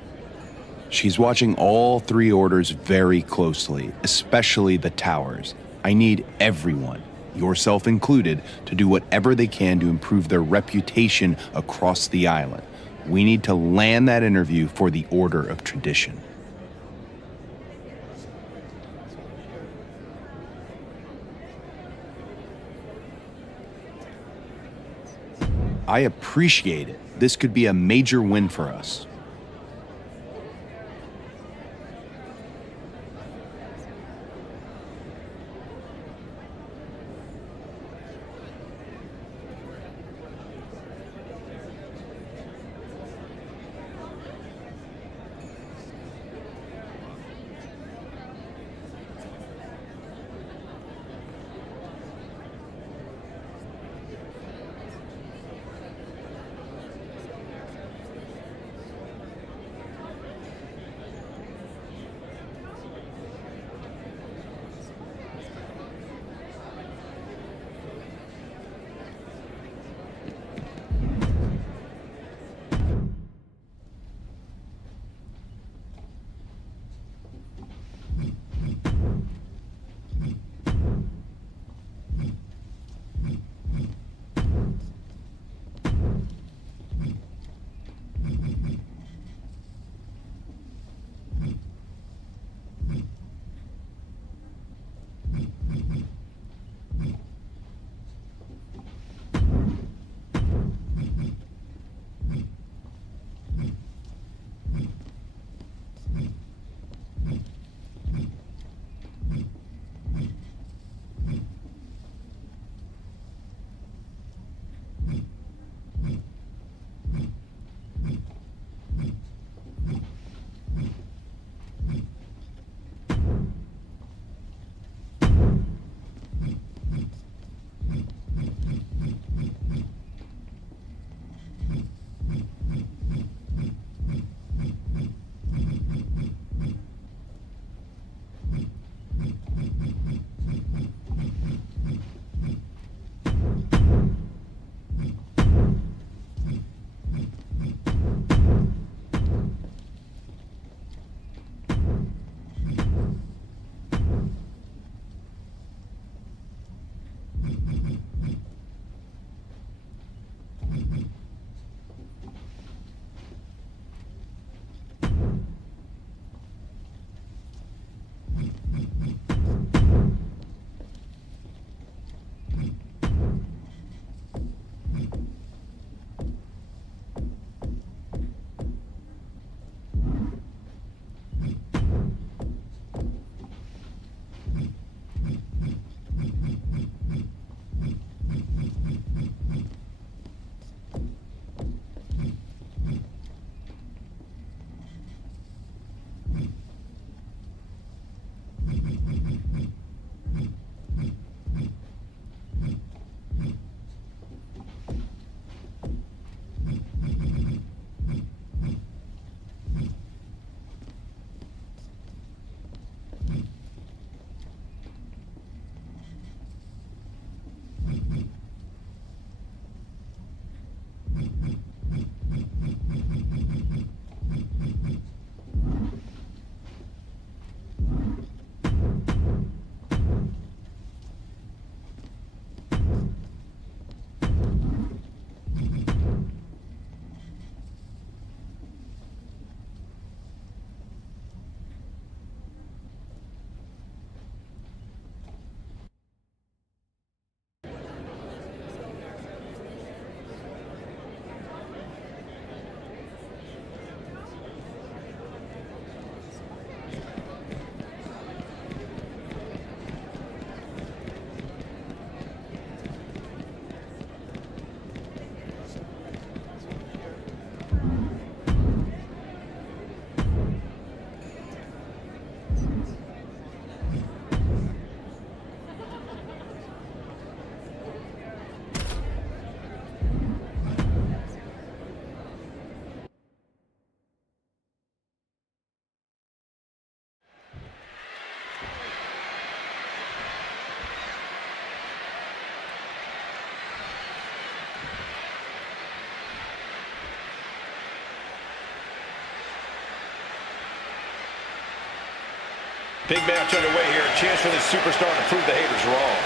She's watching all 3 orders very closely, especially the towers. I need everyone, yourself included, to do whatever they can to improve their reputation across the island. We need to land that interview for the Order of Tradition. I appreciate it. This could be a major win for us. Big match underway here. A chance for this superstar to prove the haters wrong.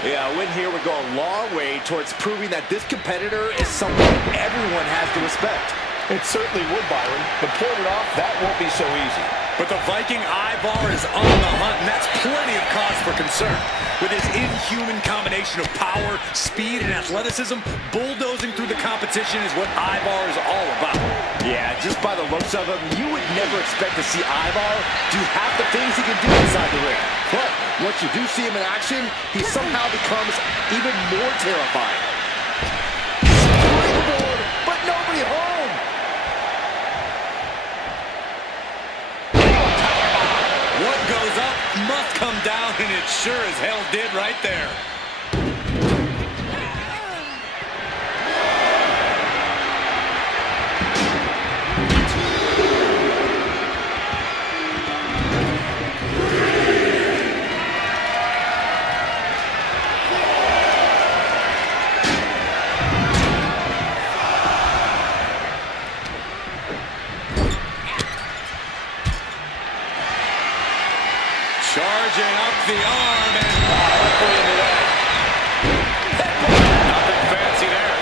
Yeah, a win here would go a long way towards proving that this competitor is someone everyone has to respect. It certainly would, Byron, but pulling it off, that won't be so easy. But the Viking Ivar is on the hunt, and that's plenty of cause for concern. With his inhuman combination of power, speed, and athleticism, bulldozing through the competition is what Ivar is all about. Yeah, just by the looks of him, you would never expect to see Ivar do half the things he can do inside the ring. But once you do see him in action, he somehow becomes even more terrifying. Springboard, but nobody home. What goes up must come down, and it sure as hell did right there. Charging up the arm and hopefully in the way. Nothing fancy there.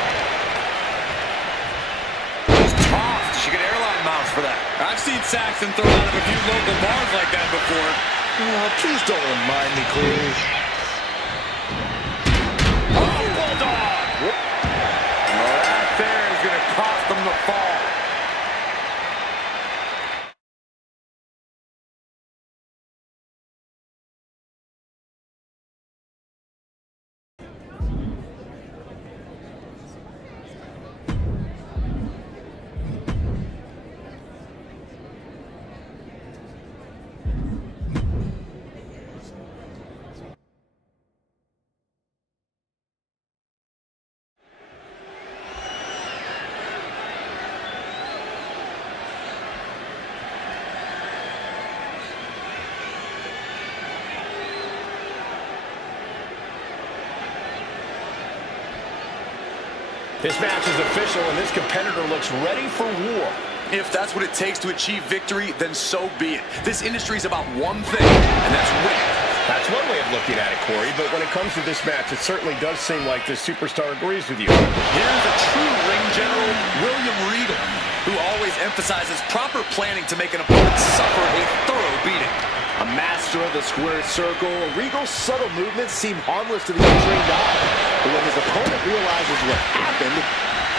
Just tossed. She get airline miles for that. I've seen Saxton throw out of a few local bars like that before. Oh, please don't remind me, Corey. Oh, Bulldog! Well, that there is going to cost them the fall. This match is official, and this competitor looks ready for war. If that's what it takes to achieve victory, then so be it. This industry is about one thing, and that's winning. That's one way of looking at it, Corey, but when it comes to this match, it certainly does seem like this superstar agrees with you. Here's a true ring general, William Regal, who always emphasizes proper planning to make an opponent suffer a thorough beating. A master of the square circle, Regal's subtle movements seem harmless to the untrained eye. But when his opponent realizes what happened,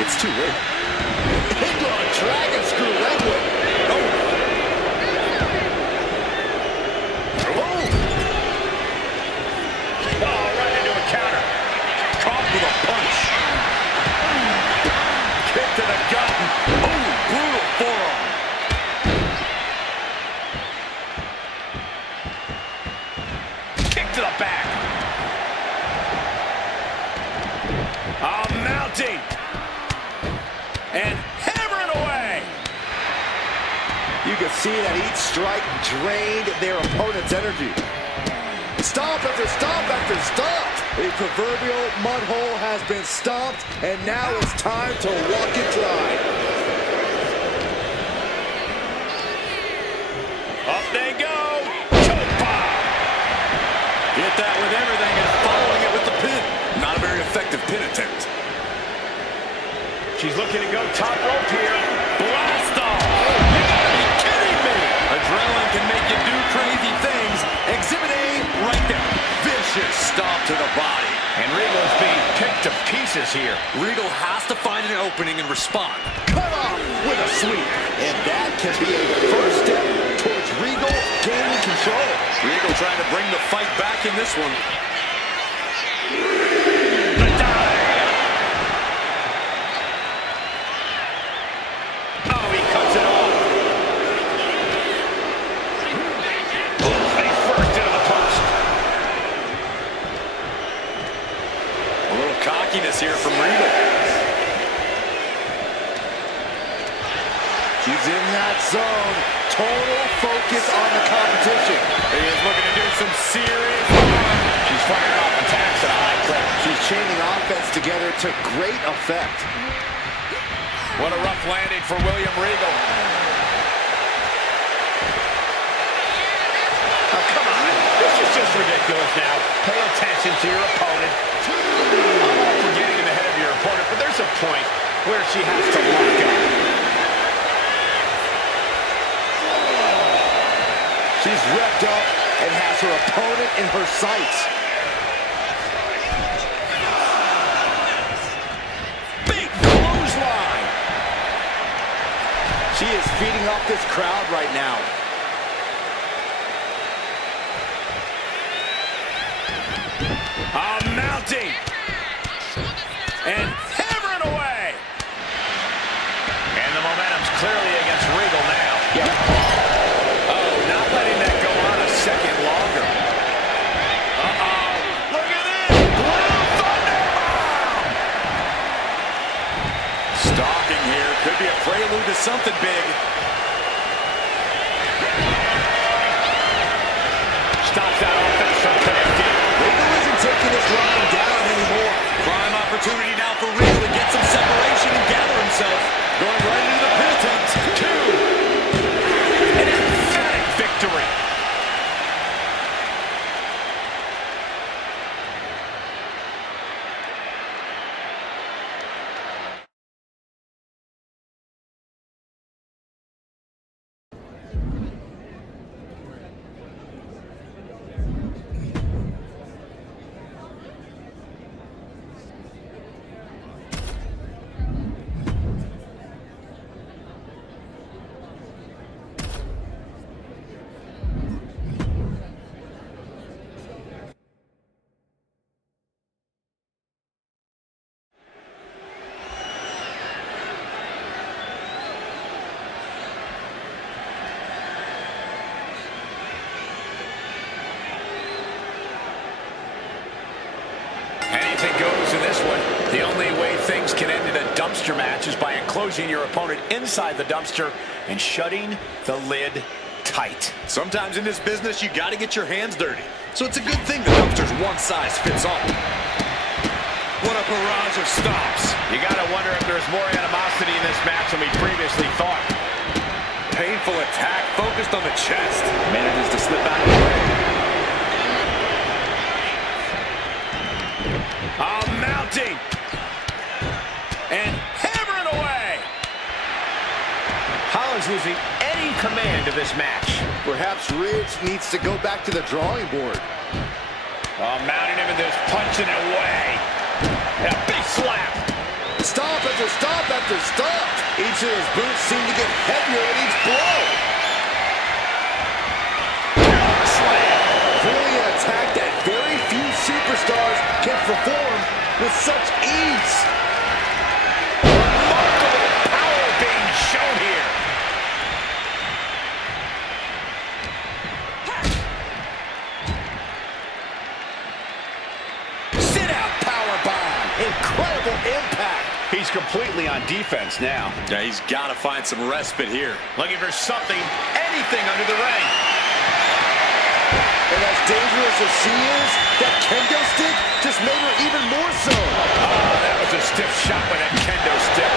it's too late. Big dragon screw that way. Oh, right into a counter. Caught with a punch. Kick to the gut. Oh, brutal forearm. Kick to the back. Mounting. And hammering away. You can see that each strike drained their opponent's energy. Stomp after stomp after stomp. A proverbial mud hole has been stomped, and now it's time to walk it dry. Up they go. Choke bomb. Hit that with everything and following it with the pin. Not a very effective pin attempt. She's looking to go top rope here. Blast off! You gotta be kidding me! Adrenaline can make you do crazy things. Exhibit A right there. Vicious stomp to the body. And Regal's being picked to pieces here. Regal has to find an opening and respond. Cut off with a sweep. And that can be a first step towards Regal gaining control. Regal trying to bring the fight back in this one. Here from Regal. She's in that zone. Total focus on the competition. He is looking to do some serious. She's firing off attacks at a high clip. She's chaining offense together to great effect. What a rough landing for William Regal. Oh, come on. This is just ridiculous now. Pay attention to your opponent. I'm all for getting in the head of your opponent, but there's a point where she has to lock up. She's revved up and has her opponent in her sights. Big clothesline. She is feeding off this crowd right now. Mounting. And hammering away. And the momentum's clearly against Regal now. Yep. Oh, not letting that go on a second longer. Uh-oh. Look at this. Blue Thunderbomb. Stalking here. Could be a prelude to something big. Stops that offense from connecting. Regal isn't taking this line down anymore. Prime opportunity now for Regal to get some separation and gather himself. Going right into the pin attempt. 2. An emphatic victory. Anything goes in this one. The only way things can end in a dumpster match is by enclosing your opponent inside the dumpster and shutting the lid tight. Sometimes in this business, you got to get your hands dirty. So it's a good thing the dumpster's one size fits all. What a barrage of stops. You got to wonder if there's more animosity in this match than we previously thought. Painful attack focused on the chest. Manages to slip out of the way. Mounting. And hammering away. Holland's losing any command of this match. Perhaps Ridge needs to go back to the drawing board. Mounting him and just punching it away. And a big slap. Stop after stop after stop. Each of his boots seem to get heavier with each blow. Slam. Clearly an attack that very few superstars can perform with such ease. Remarkable power being shown here. Sit-out powerbomb. Incredible impact. He's completely on defense now. Yeah, he's got to find some respite here. Looking for something, anything under the ring. And as dangerous as she is, that kendo stick just made her even more so. Oh, that was a stiff shot with that kendo stick.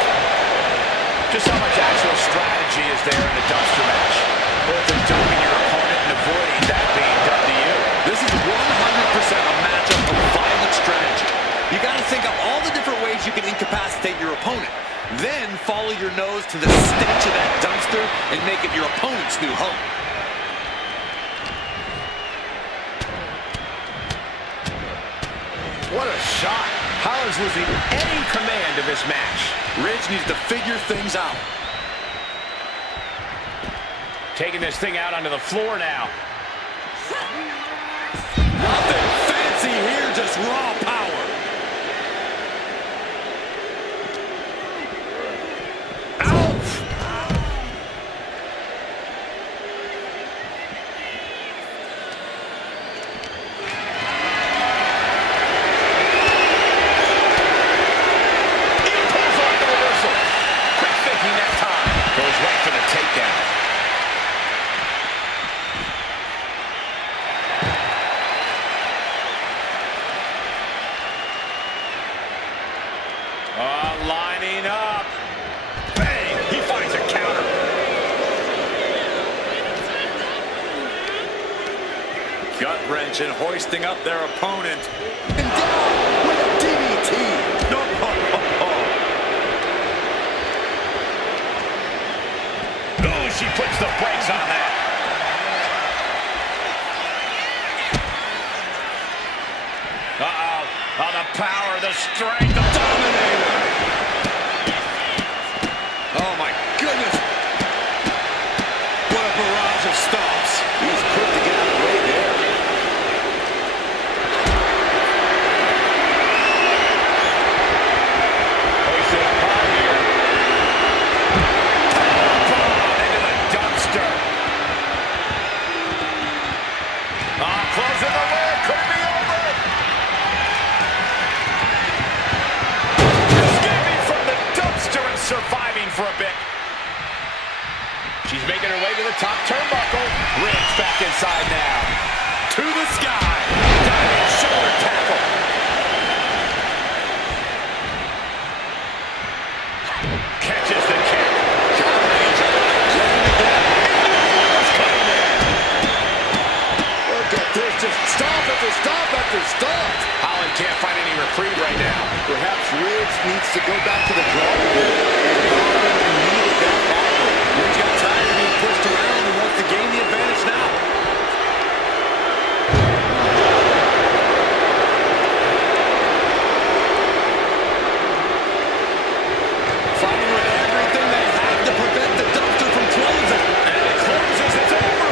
Just how much actual strategy is there in a dumpster match? Both in dumping your opponent and avoiding that being done to you. This is 100% a matchup of violent strategy. You got to think of all the different ways you can incapacitate your opponent. Then follow your nose to the stench of that dumpster and make it your opponent's new home. What a shot. Holland's losing any command of this match. Ridge needs to figure things out. Taking this thing out onto the floor now. Nothing fancy here, just raw power. match and hoisting up their opponent. And down with a DDT. No, Oh, she puts the brakes on that. Uh-oh. Oh, the power, the strength, the dominator. Oh, my goodness. What a barrage of stomps. He's quick to get out of the way there. Hoisted up high here. Bomb into the dumpster. Oh, closing the lid. Could be over. Escaping from the dumpster and surviving for a bit. She's making her way to the top turnbuckle. Riggs back inside now. To the sky. Diving shoulder tackle. Catches the kick. Look at this, just stop after stop after stop. Holland can't find any reprieve right now. Perhaps Riggs needs to go back to the drawing board. And needed that badly. Riggs got tired of being pushed around and wants to gain the advantage now. Fighting with everything they have to prevent the dumpster from closing. And it closes. It's over.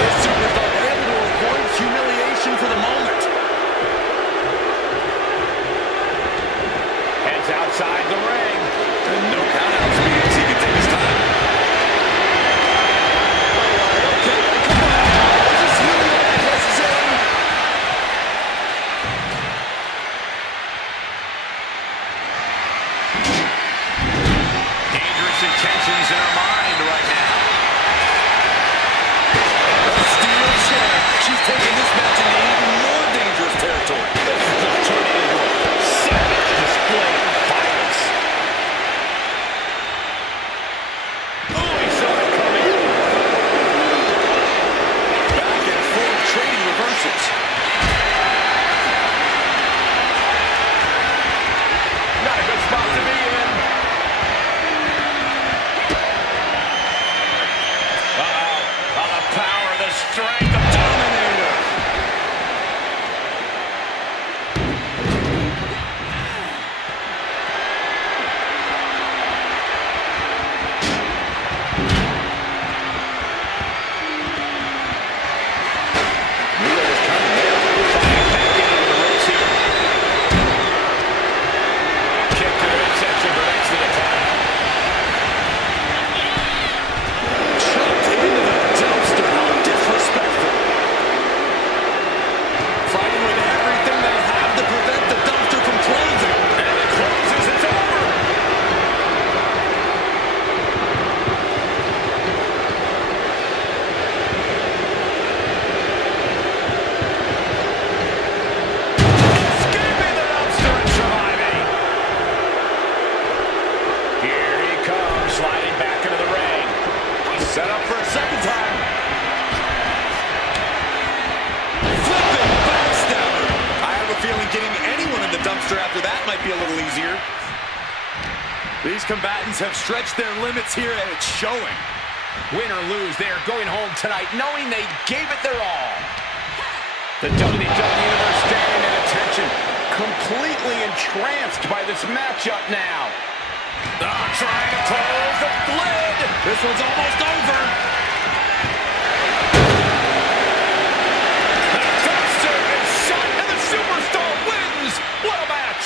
This superstar able to avoid humiliation for the moment. Heads outside the ring. And no countouts means he can take his time. Okay, come on. Is this really necessary? Dangerous intentions in her mind right now. A steel chair. She's taking this match into even more dangerous territory. This is just turning into a savage display of violence. Oh, he saw it coming. Back and forth trading reversals. Not a good spot to be in. Uh-oh. Oh, the power, the strength, the dominator. Fighting back into the ropes here. Kick to the midsection prevents the attack. Chucked into the dumpster. How disrespectful. Fighting with everything they have to prevent the dumpster from closing. And it closes. It's over. Escaping the dumpster and surviving. Here he comes, sliding back into the ring. Set up for a second time. Flipping backstabber. I have a feeling getting anyone in the dumpster after that might be a little easier. These combatants have stretched their limits here, and it's showing. Win or lose, they are going home tonight knowing they gave it their all. The WWE Universe standing at attention, completely entranced by this matchup now. Oh, trying to close the lid. This one's almost over. The dumpster is shut and the superstar wins. What a match.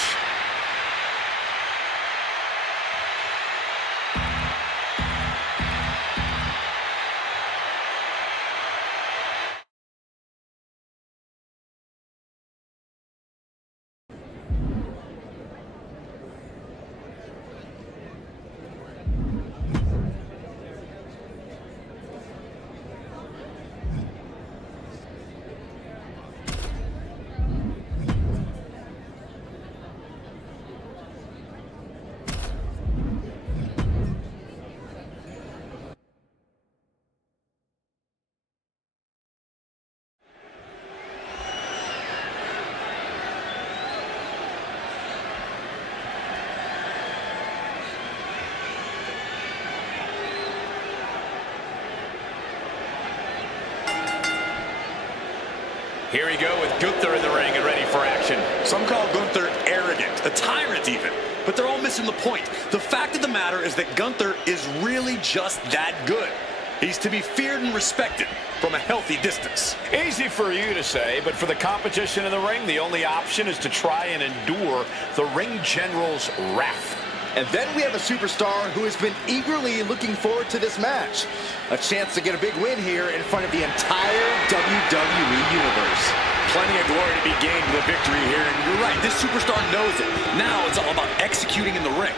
Here we go with Gunther in the ring and ready for action. Some call Gunther arrogant, a tyrant even. But they're all missing the point. The fact of the matter is that Gunther is really just that good. He's to be feared and respected from a healthy distance. Easy for you to say, but for the competition in the ring, the only option is to try and endure the ring general's wrath. And then we have a superstar who has been eagerly looking forward to this match. A chance to get a big win here in front of the entire WWE Universe. Plenty of glory to be gained with a victory here, and you're right, this superstar knows it. Now it's all about executing in the ring.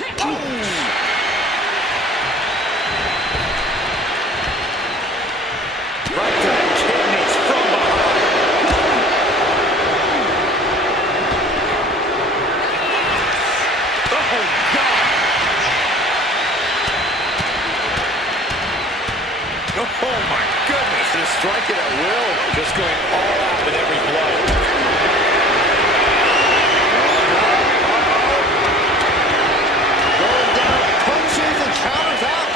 Right to the kidneys from behind. Oh, God. Oh, my goodness. Just striking at will. Just going all out with every blow. Going down, punches and counters out.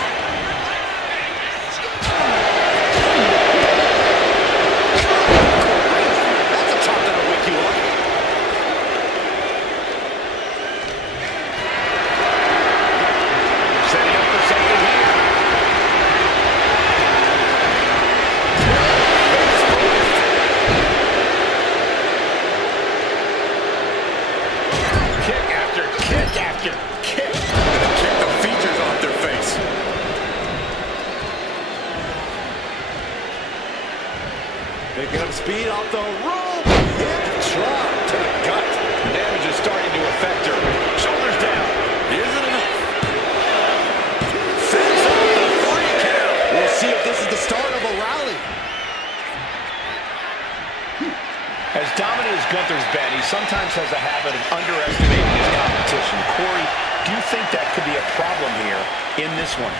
That's a chop that'll wake you up. Setting up for something here. Kick after kick after kick. Kick the features off their face. Picking up speed off the rope. Hip drop to the gut. The damage is starting to affect her. Shoulders down. Is it enough? Finish off the 3 count. We'll see if this is the start of a rally. As dominant as Gunther's been, he sometimes has a habit of underestimating his competition. Corey, do you think that could be a problem here in this one?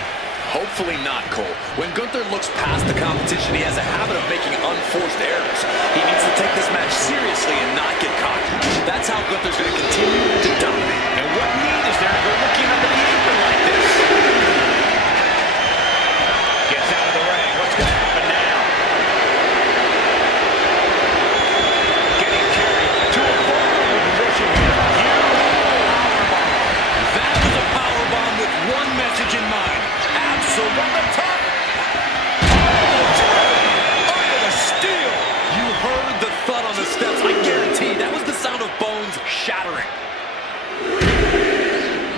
Hopefully not, Cole. When Gunther looks past the competition, he has a habit of making unforced errors. He needs to take this match seriously and not get caught. That's how Gunther's going to continue to dominate. And what need is there to go looking under the apron like this? Gets out of the ring. What's going to happen now? Getting carried to a vulnerable position here. That was a powerbomb with one message in mind. Absolute on the top. Under the steel. You heard the thud on the steps. I guarantee that was the sound of bones shattering.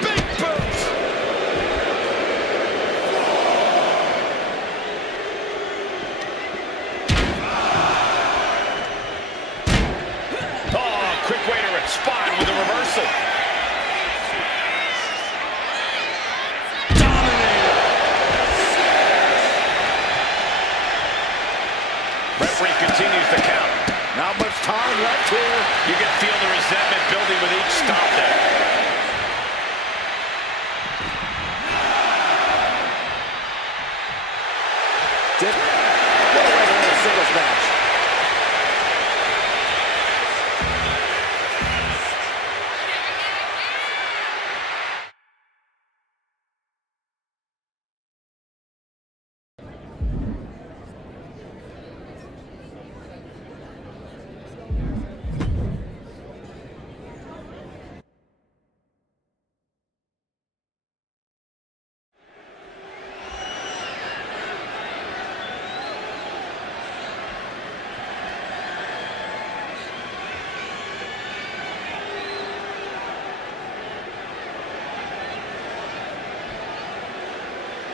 Big boots. Oh, quick way to respond with a reversal. Referee continues the count. Not much time left here. You can feel the resentment building with each stop there. What a way to win a singles match.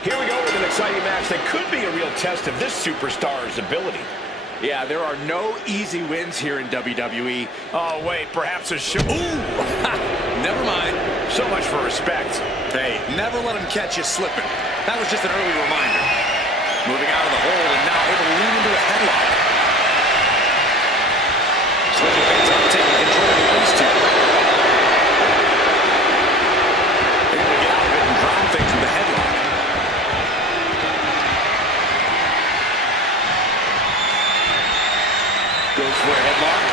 Here we go with an exciting match that could be a real test of this superstar's ability. Yeah, there are no easy wins here in WWE. Oh, wait, perhaps a show. Ooh, never mind. So much for respect. Hey, never let him catch you slipping. That was just an early reminder. Moving out of the hole and now able to lean into a headlock. Switching things up, taking control of the waist here. Able to get out of it and drown things with a headlock. Goes for a headlock.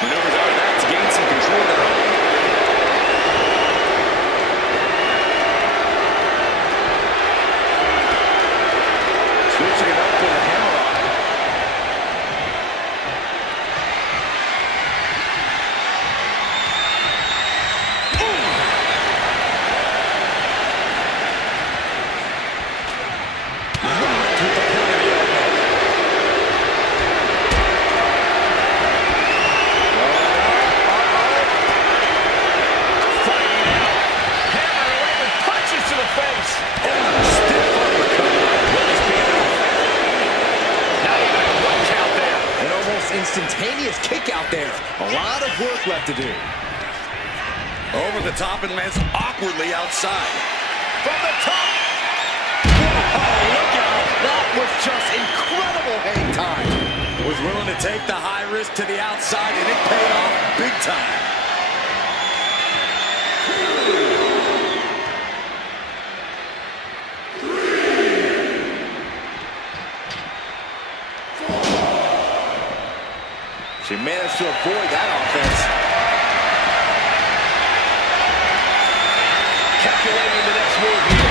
Maneuvers out of that to gain some control there. Instantaneous kick out there. A lot of work left to do. Over the top and lands awkwardly outside. From the top. Whoa, look out. That was just incredible hang time. Was willing to take the high risk to the outside, and it paid off big time. She managed to avoid that offense. Calculating the next move here.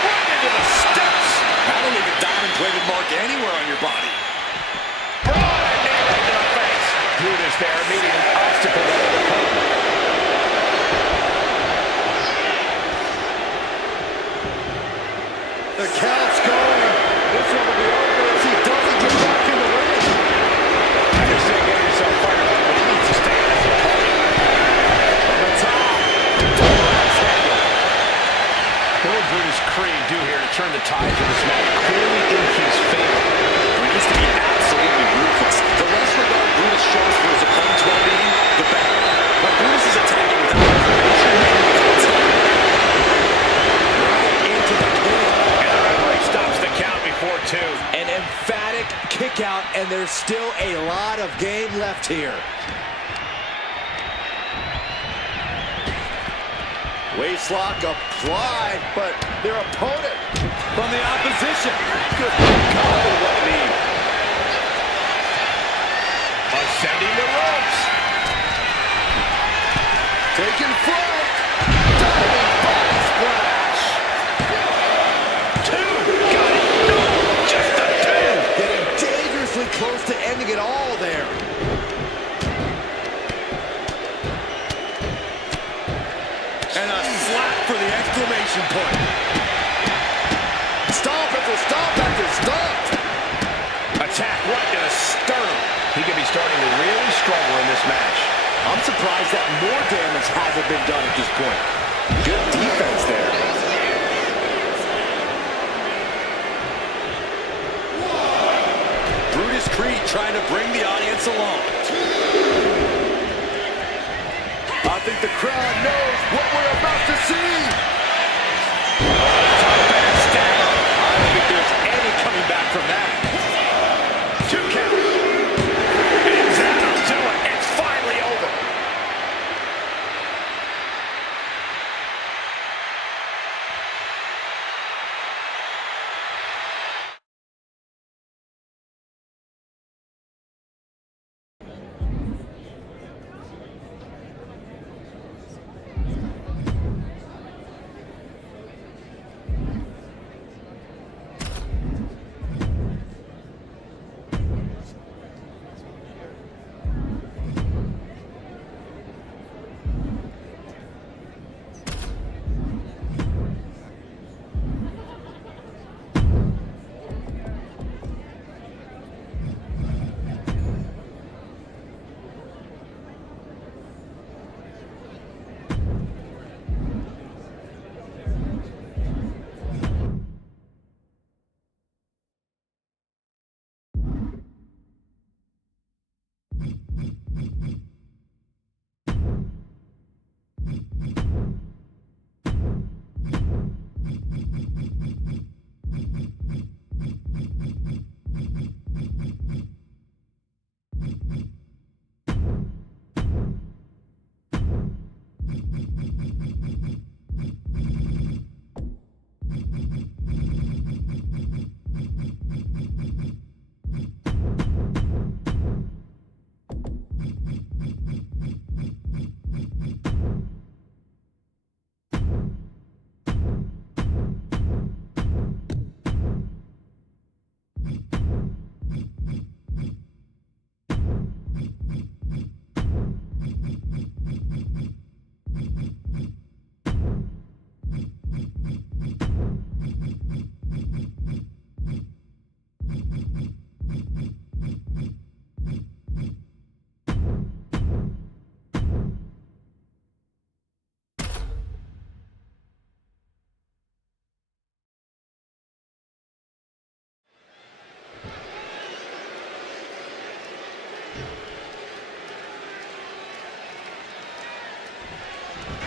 Right into the steps. That'll leave a diamond-plated mark anywhere on your body. Broad and nailed into the face. Brutus there meeting an obstacle to overcome. The count's going. This one will be over if he doesn't get back in the ring. I just think getting yourself fired up, but he needs to stay in his opponent. From the top. What will Brutus Creed do here to turn the tide of this match clearly in his favor? He needs to be absolutely ruthless. The less regard Brutus shows for his opponent's well-being, the better. When Brutus is attacking without information, Right into the pin. And the referee stops the count before 2. An emphatic kick out, and there's still a lot of game left here. Waistlock applied, but their opponent from the opposition. Good God Almighty. Ascending the ropes. Taking flight. Diving body splash. 2. Got it. No, just a 2. Getting dangerously close to ending it all there. and a slap for the exclamation point. Stomp after stomp after stomp. Attack right to the sternum. He could be starting to really struggle in this match. I'm surprised that more damage hasn't been done at this point. Good defense there. Brutus Creed trying to bring the audience along. I think the crowd knows what we're about to see. I don't think there's any coming back from that. 2 count. And that'll do it. It's finally over.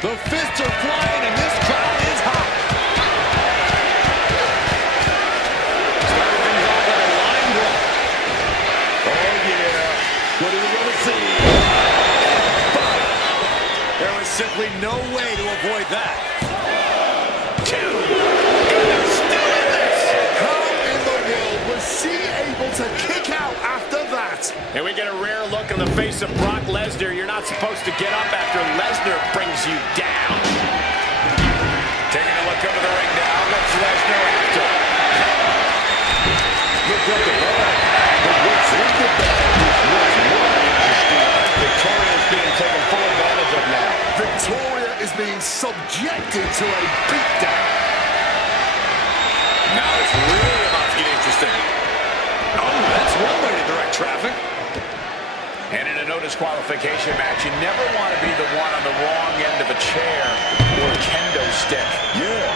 The fists are flying, and this crowd is hot. Starting things off with a line brawl. Oh, yeah. What are we going to see? There was simply no way to avoid that. Two. And they're still in this. How in the world was she able to kick out after that? And we get a rare look in the face of Brock Lesnar. You're not supposed to get up after Lesnar brings you down. Taking a look over the ring now. What's Lesnar after? Look at the bag. But what's in the bag is what's more interesting. Victoria is being taken full advantage of now. Victoria is being subjected to a beatdown. Now it's really about to get interesting. Oh, that's one way to direct traffic. And in a no disqualification match, you never want to be the one on the wrong end of a chair or a kendo stick. Yeah,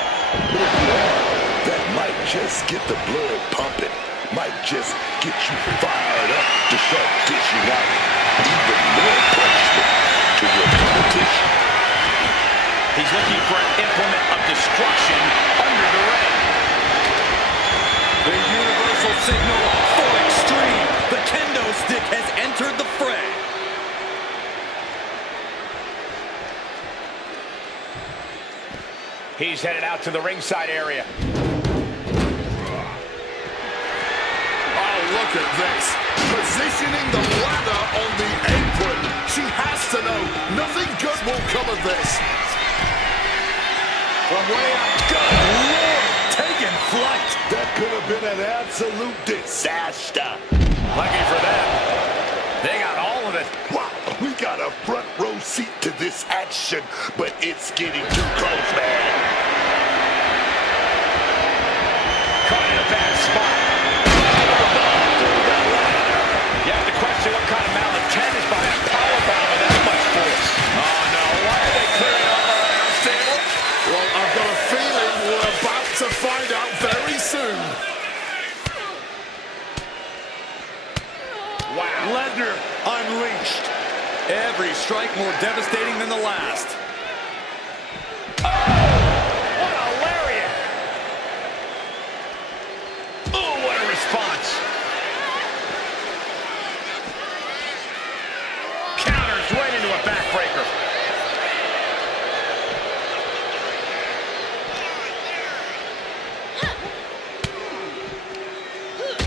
but if you are, that might just get the blood pumping. Might just get you fired up to start dishing out even more punishment to your competition. He's looking for an implement of destruction under the ring. The universal signal for extreme. The kendo stick has entered the fray. He's headed out to the ringside area. Oh, look at this. Positioning the ladder on the apron. She has to know nothing good will come of this. From way up. Good Lord. Taking flight. That could have been an absolute disaster. Lucky for them, they got all of it. Wow, we got a front row seat to this action, but it's getting too close, man. Caught in a bad spot. You have to question what kind of malcontent is behind a powerbomb with that much force. Oh, no. Why are they clearing up our announce table? Well, I've got a feeling we're about to find out very soon. Wow. Lesnar unleashed. Every strike more devastating than the last. What a lariat! Oh, what a response! Counters right into a backbreaker.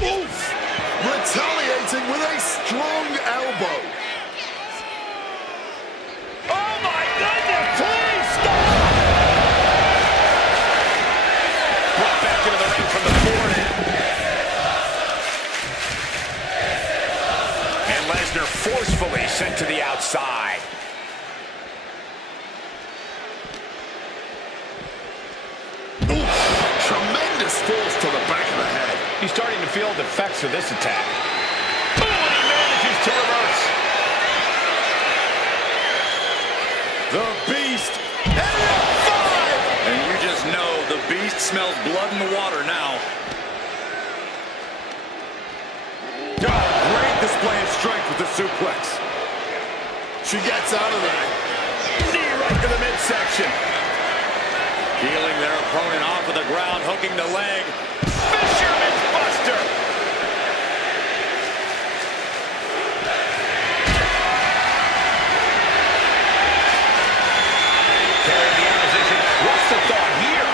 Oof! Retaliating with a strong elbow. Oh my goodness! Please stop! Brought back into the ring from the forehead. And Lesnar forcefully sent to the outside. Oof! Tremendous force to the back of the head. He's starting to feel the effects of this attack. Oh, and he manages to reverse. The Beast. And F5! And you just know the Beast smells blood in the water now. Oh, great display of strength with the suplex. She gets out of there. Knee right to the midsection. Peeling their opponent off of the ground, hooking the leg. Fisherman's Buster. Carrying the opposition. What's the thought here?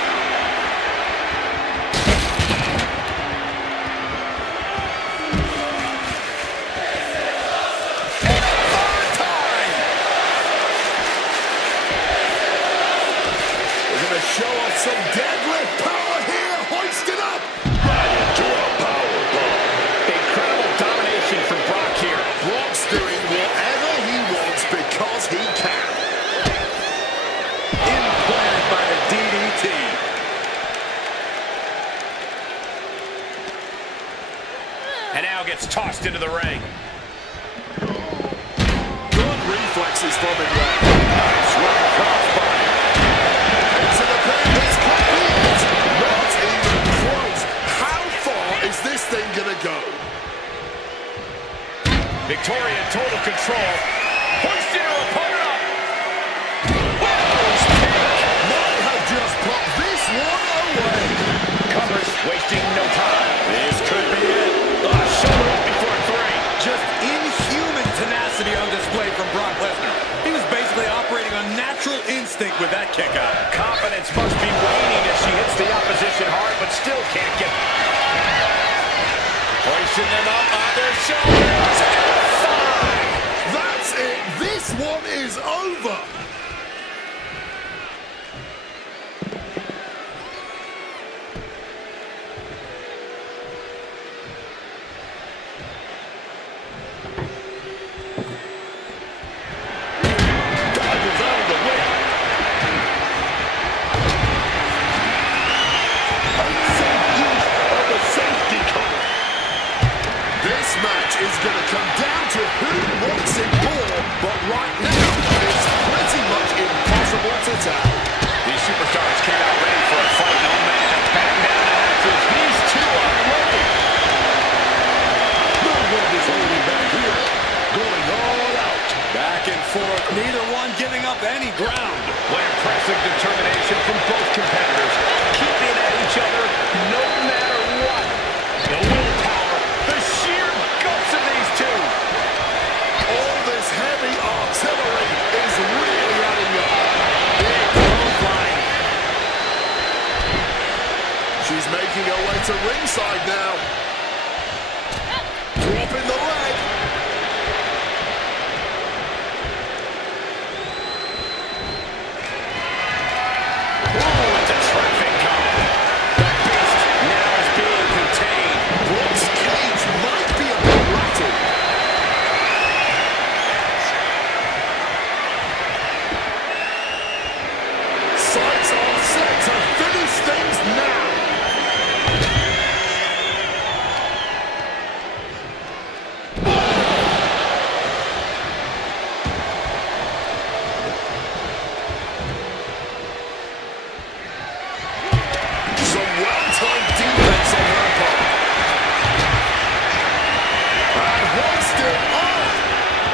We're going to show off some deadlift power here. Hoist it up. Right into a power bomb. Incredible domination from Brock here. Brock's doing whatever he wants because he can. Implanted by the DDT. And now gets tossed into the ring. Good reflexes from him there. Nice running crossbody. Into the pin. This could be it. Not even close. How far is this thing going to go? Victoria in total control. Hoisting her opponent up. Whoa, real instinct with that kick out. Confidence must be waning as she hits the opposition hard, but still can't get... Hoisting them up on their shoulders. And 5. That's it. This one is over. Dodges out of the way. Unsafe use of the safety cone. This match is going to come down to who wants it more, but right now, it's pretty much impossible to tell. These superstars came out ready for a fight. No man has backed down the hatches. These two are looking. No one is holding back here. Going all out. Back and forth, neither one giving up any ground. What impressive determination from both competitors. Keeping at each other no matter what. The willpower, the sheer guts of these two. All this heavy artillery is really adding up. Big clothesline. She's making her way to ringside now. Dropping the leg. Ooh, it's a traffic cone. The beast now is being contained. Brooks Cage might be a bit rattled. Sights are set to finish things now. Some well-timed defense on her part. And hoisted up.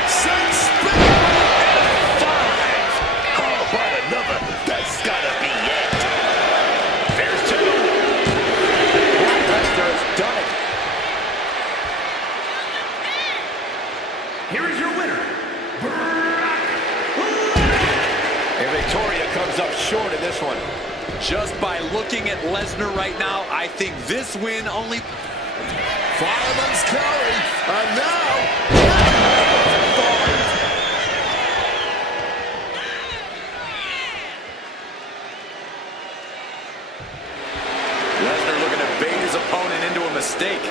Six spin. How about another? That's gotta be it. There's 2. Brock Lesnar has done it. Here is your winner, And Victoria comes up short in this one. Just by looking at Lesnar right now, I think this win only... Fireman's carry. And now. Lesnar looking to bait his opponent into a mistake.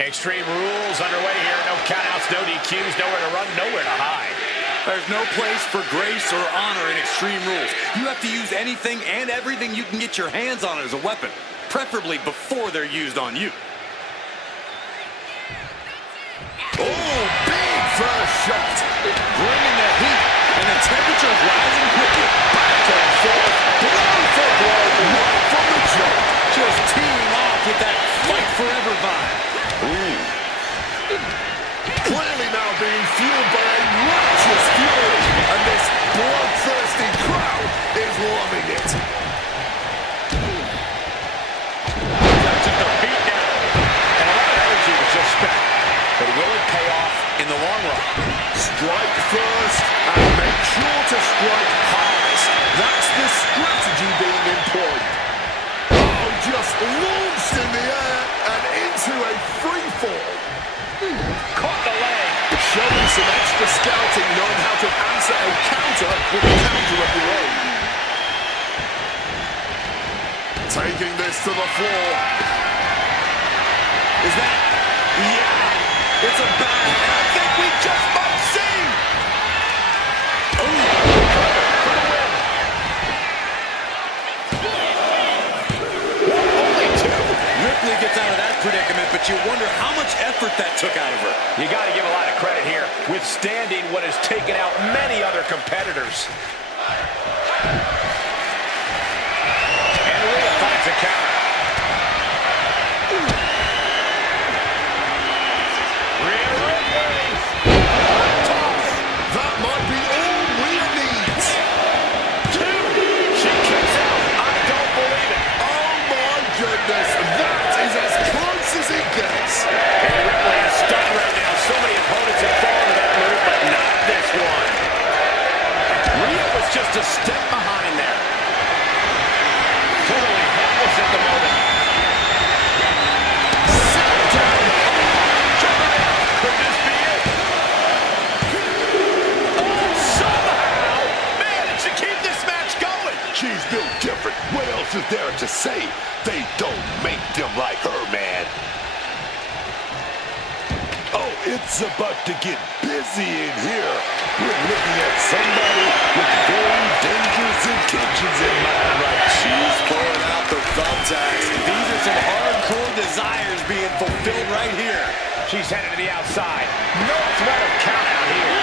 Extreme Rules underway here. No countouts, no DQs, nowhere to run, nowhere to hide. There's no place for grace or honor in Extreme Rules. You have to use anything and everything you can get your hands on as a weapon, preferably before they're used on you. Oh, big first shot. Bringing the heat, and the temperature's rising quickly. Back and forth, blow for blow, right from the jump. Just teeing off with that fight forever vibe. Clearly now being fueled by a righteous fury, and this bloodthirsty crowd is loving it. That's just a beatdown. And a lot of energy was just spent. But will it pay off in the long run? Strike first and make sure to strike hardest. That's the strategy being employed. Oh, just launched in the air and into a free fall. Caught the leg. Showing some extra scouting, knowing how to answer a counter with a counter of your own. Taking this to the floor. Is that? Yeah, it's a bang, and I think we just might see. Only two. Ripley gets out of that predicament, but you wonder how much effort that took out of her. You got to give a lot of credit here, withstanding what has taken out many other competitors. And Rhea finds a counter. Rhea Ripley. That might be all Rhea needs. Two. She kicks out. I don't believe it. Oh my goodness, that is as close as it gets. And Ripley is stunned right now. So many opponents have fallen to that move, but not this one. Rhea was just a step behind there. Totally helpless at the moment. Sit down. Could this be it? Oh, somehow managed to keep this match going. She's built different. What else is there to say? They don't make them like her, man. Oh, it's about to get busy in here. We're looking at somebody with very dangerous intentions in mind right now. She's pulling out the thumbtacks. These are some hardcore desires being fulfilled right here. She's headed to the outside. No threat of count out here.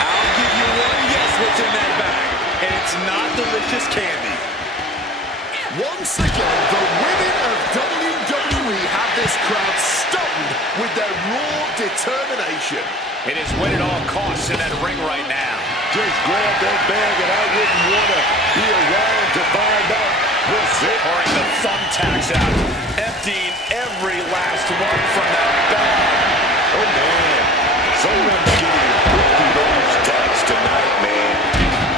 I'll give you one guess what's in that bag, and it's not delicious candy. Once again, the women of WWE have this crowd stunned with their raw determination. It is win at all costs in that ring right now. Just grab that bag and I wouldn't want to be around to find out what's it. Pouring the thumbtacks out, emptying every last one from that bag. Oh, man. Someone's getting put through those tags tonight, man.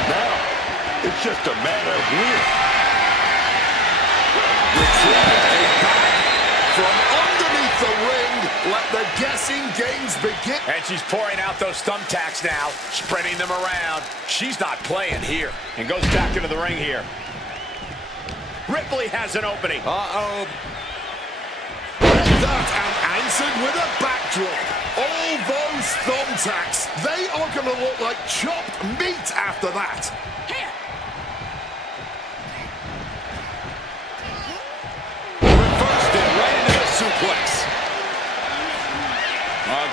Now, it's just a matter of when. Retrieving a bag from underneath the ring. Let the guessing games begin. And she's pouring out those thumbtacks now, spreading them around. She's not playing here. And goes back into the ring here. Ripley has an opening. Uh-oh. That and answered with a backdrop. All those thumbtacks, they are going to look like chopped meat after that. Reversed it right into the suplex.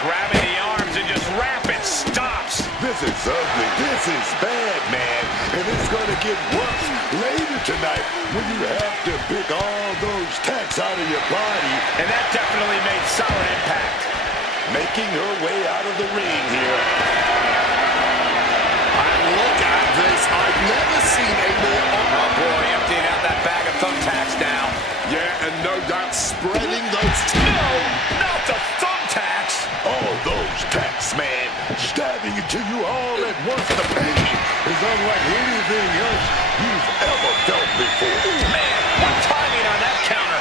Grabbing the arms and just rapid stops. This is ugly. This is bad, man. And it's going to get worse later tonight when you have to pick all those tacks out of your body. And that definitely made solid impact. Making her way out of the ring here. And look at this. I've never seen a more... Oh, boy, emptying out that bag of thumbtacks now. Yeah, and no doubt spreading those... No, not the thumbtacks. All those tacks, man, stabbing into you all at once. The pain is unlike anything else you've ever felt before. Man, what timing on that counter.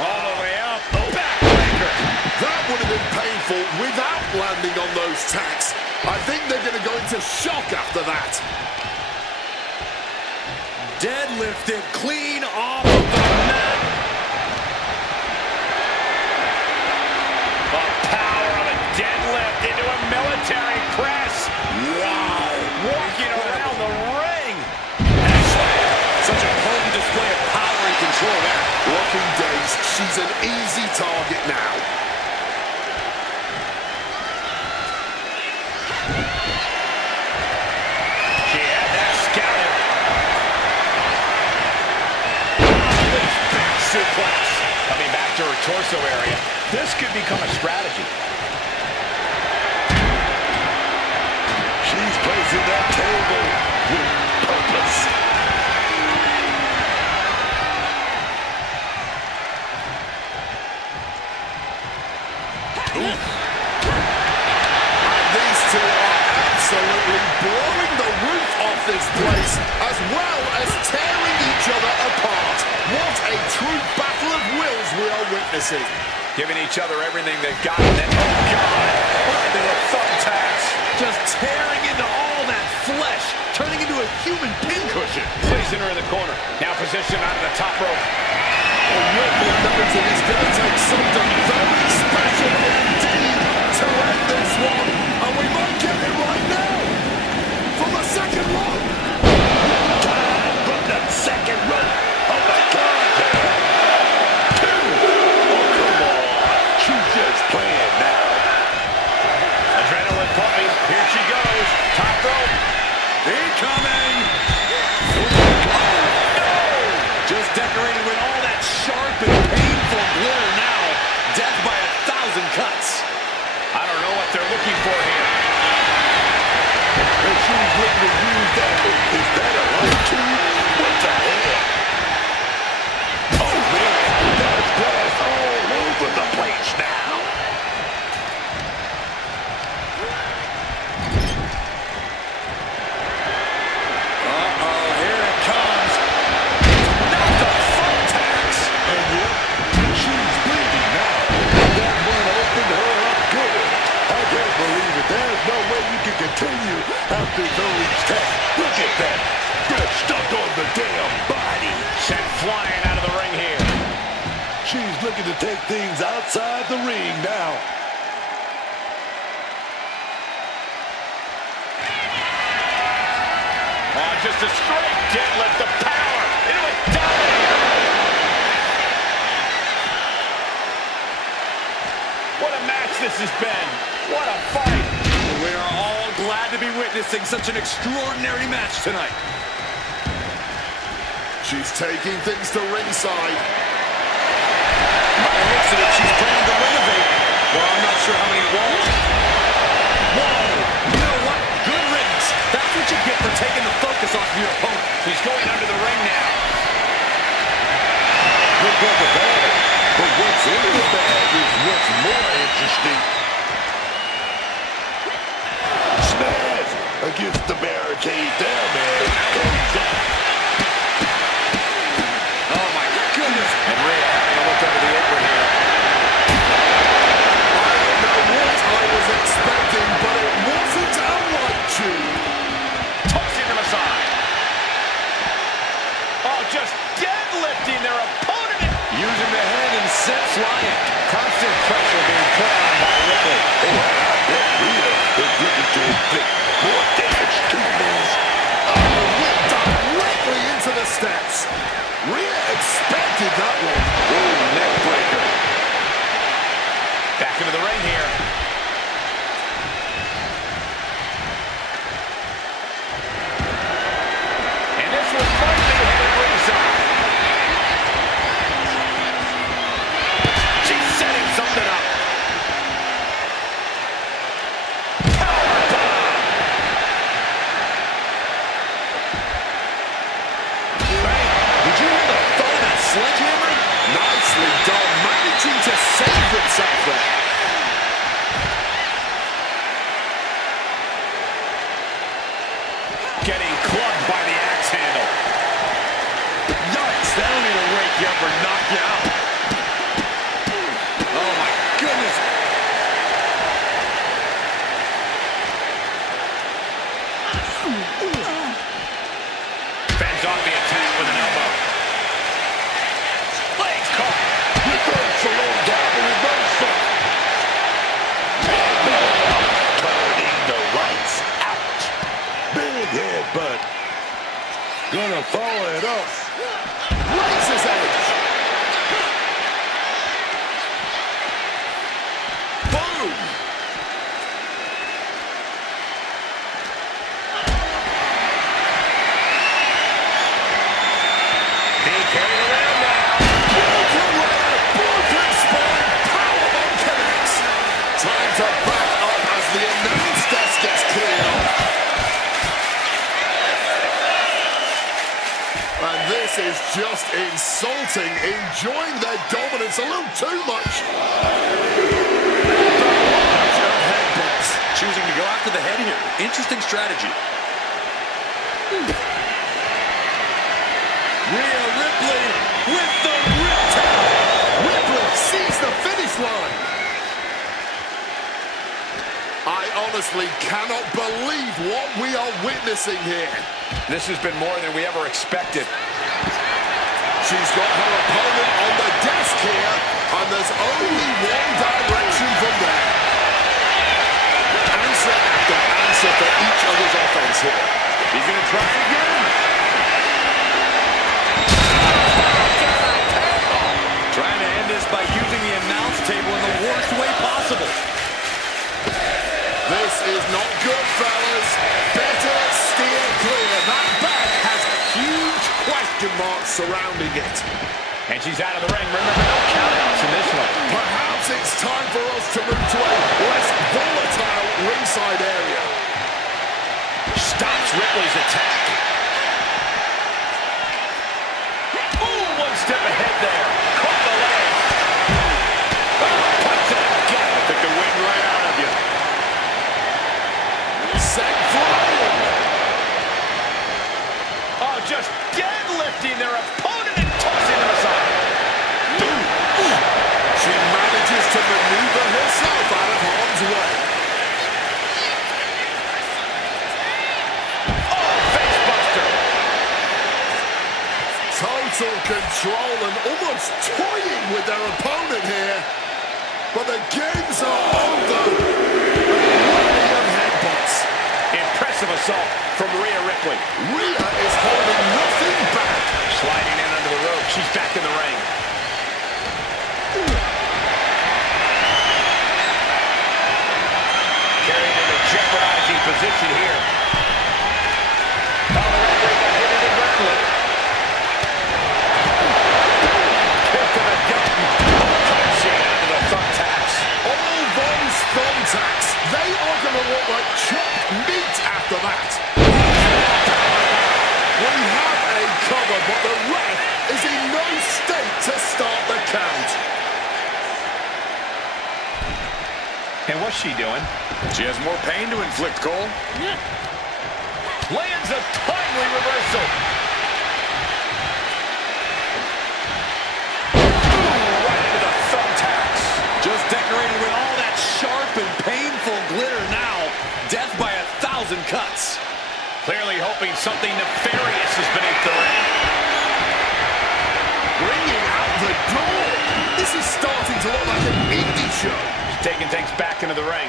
All the way up. Backbreaker. That would have been painful without landing on those tacks. I think they're going to go into shock after that. Deadly lifted clean off of the mat. The power of a deadlift into a military press. Wow. Walking around the ring. Such a potent display of power and control there. Working days, she's an easy target now. She had that scouted. Back suplex. Coming back to her torso area. This could become a strategy. She's placing that table with purpose. These two are absolutely blowing the roof off this place, as well as tearing each other apart. What a true battle of wills we are witnessing. Giving each other everything they've got. And then, oh, God. Right to the thumbtacks. Just tearing into all that flesh, turning into a human pincushion. Placing her in the corner. Now positioned onto the top rope. Ripley knows it is going to take something very special indeed to end this one. And we might get it right now. From the second rope. From the second rope. Oh, my God. She's just playing now. Adrenaline pumping. Here she goes. Top rope. Incoming! Just decorated with all that sharp and painful glitter now. Death by 1,000 cuts. I don't know what they're looking for here. And she's looking to use that. Is that a light tube? What the hell? Oh, man. There's glass all over the place now. Uh-oh, here it comes. Not the thumbtacks. And yep, she's bleeding now. That one opened her up good. I can't believe it. There's no way you can continue after those tests. Look at that. They're stuck on the damn body. Sent flying out of the ring here. She's looking to take things outside the ring now. Oh, just a straight deadlift of power into a dominator. What a match this has been. What a fight. We are all glad to be witnessing such an extraordinary match tonight. She's taking things to ringside. By the looks of it, she's planning to renovate. Well, I'm not sure how many walls. Whoa! You know what? Good riddance. That's what you get for taking the focus off of your opponent. She's going under the ring now. Look at the bag. But what's in the bag is what's more interesting. Smash against the barricade there, man. Oh, my goodness. And Rhea having a look under the apron here. I don't know what I was expecting, but it wasn't a light tube. Tossing them aside. Oh, just deadlifting their opponent. Using the head and set flying. Constant pressure being put on by Ripley. Rhea is looking to inflict more damage to this. Went directly into the steps. Rhea expected that one. Oh, neck breaker. Back into the ring here. And this was finally headed ringside. She's setting something up. Powerbomb. Bang! Did you hear the thud of that sledgehammer? Nicely done, managing to save himself there. Getting clubbed by the axe handle. Yikes! That'll either wake you up or knock you out. Oh, my goodness. Fends off the attack with an elbow. This is just insulting, enjoying their dominance a little too much. Barrage of headbutts. Choosing to go after the head here. Interesting strategy. Rhea Ripley with the riptide. Ripley sees the finish line. I honestly cannot believe what we are witnessing here. This has been more than we ever expected. She's got her opponent on the desk here, and there's only one direction from there. Answer after answer for each other's offense here. He's going to try again. Trying to end this by using the announce table in the worst way possible. This is not good, fellas. Better steer clear. That back has huge question marks surrounding it. And she's out of the ring. Remember, no countouts in this one. Perhaps it's time for us to move to a less volatile ringside area. Stops Ripley's attack. Ooh, one step ahead there. Caught the leg. Punch to the gut. Took the wind right out of you. Set flying. Oh, just deadlifting their opponent and tossing them aside. She manages to maneuver herself out of harm's way. Oh, face buster. Total control and almost toying with their opponent here. But the games are over. Brilliant headbutts. Impressive assault from Rhea Ripley. Rhea is holding nothing back. Sliding in under the rope. She's back in the ring. Carried into jeopardizing position here. Oh, the referee got hit inadvertently. Kick to the gut. Crashing into the thumbtacks. All those thumbtacks, they are going to look like chopped meat after that. We have a cover, but the ref is in no state to start the count. And what's she doing? She has more pain to inflict, Cole. Lands a timely reversal. Right into the thumbtacks. Just decorated with all that sharp and painful glitter now. Death by 1,000 cuts. Clearly hoping something nefarious is beneath the ring. Bringing out the door. This is starting to look like an indie show. She's taking things back into the ring.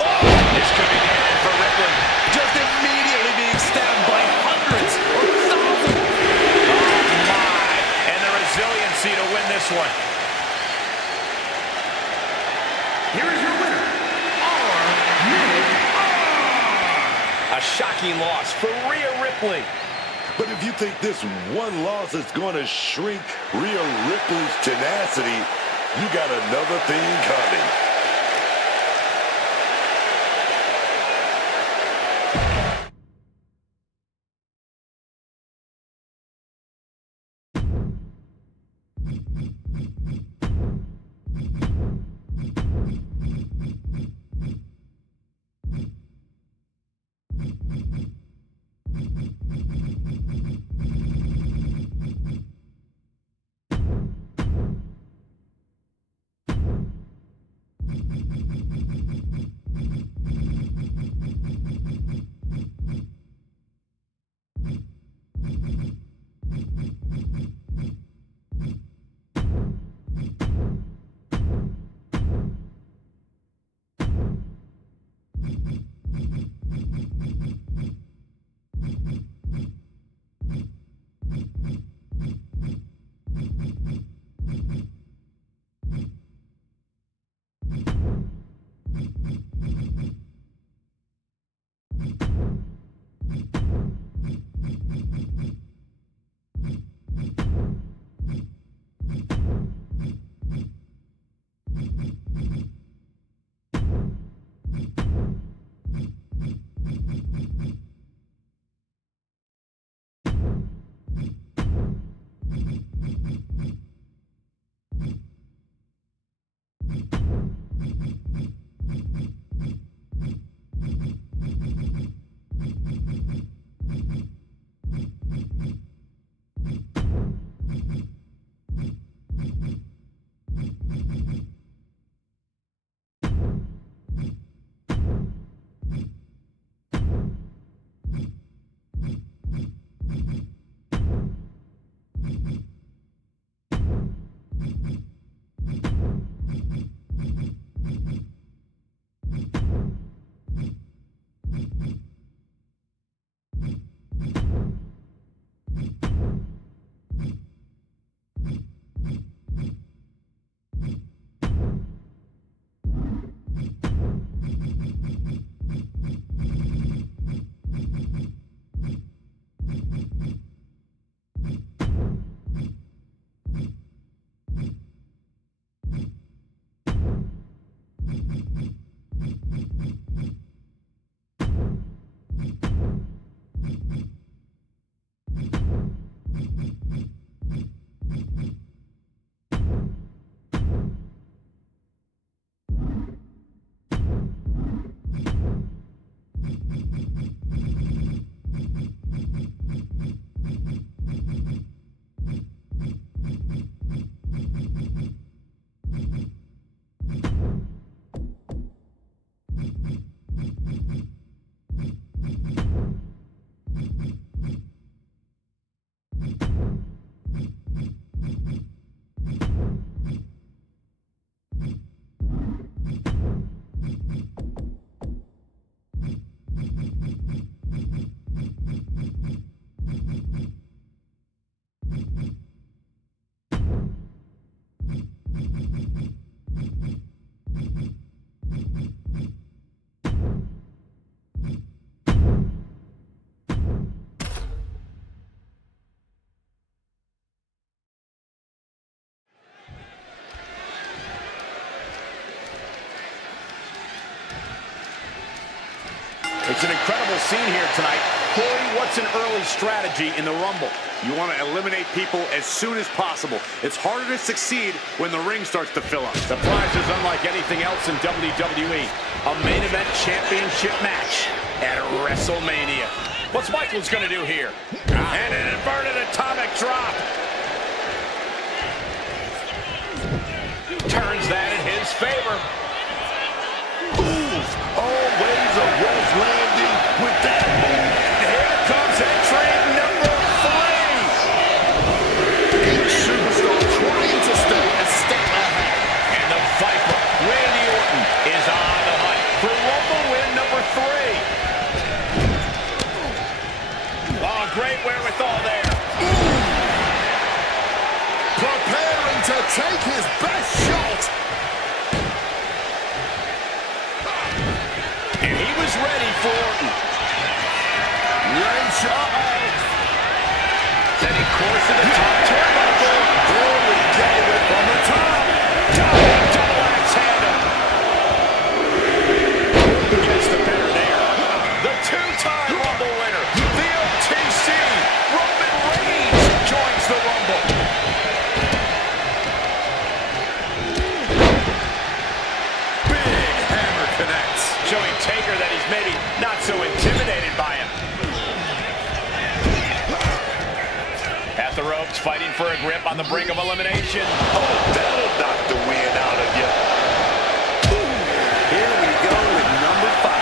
Oh, this could be the end for Ripley. Just immediately being stabbed by hundreds or thousands. Oh, my. And the resiliency to win this one. Here is your winner, A shocking loss for Rhea Ripley. But if you think this one loss is going to shrink Rhea Ripley's tenacity, you got another thing coming. It's an incredible scene here tonight. Corey, what's an early strategy in the Rumble? You want to eliminate people as soon as possible. It's harder to succeed when the ring starts to fill up. The prize is unlike anything else in WWE. A main event championship match at WrestleMania. What's Michaels going to do here? And an inverted atomic drop. Turns that in his favor. Always a rough landing with that move. And here comes entry number 3. Each superstar trying to stay a step ahead. And the Viper, Randy Orton, is on the hunt for Rumble win number 3. Oh, great wherewithal there. Preparing to take his best shot. And he was ready for Orton. Wrench. Then he coursed to the top turnbuckle. There we go it from the top. Diving double axe handle. Orton gets the better there. The two-time Rumble winner, the OTC, Roman Reigns, joins the Rumble. Big hammer connects, showing Taker that he's maybe not so intimidated by him. At the ropes, fighting for a grip on the brink of elimination. Oh, that'll knock the wind out of you. Here we go with number 5.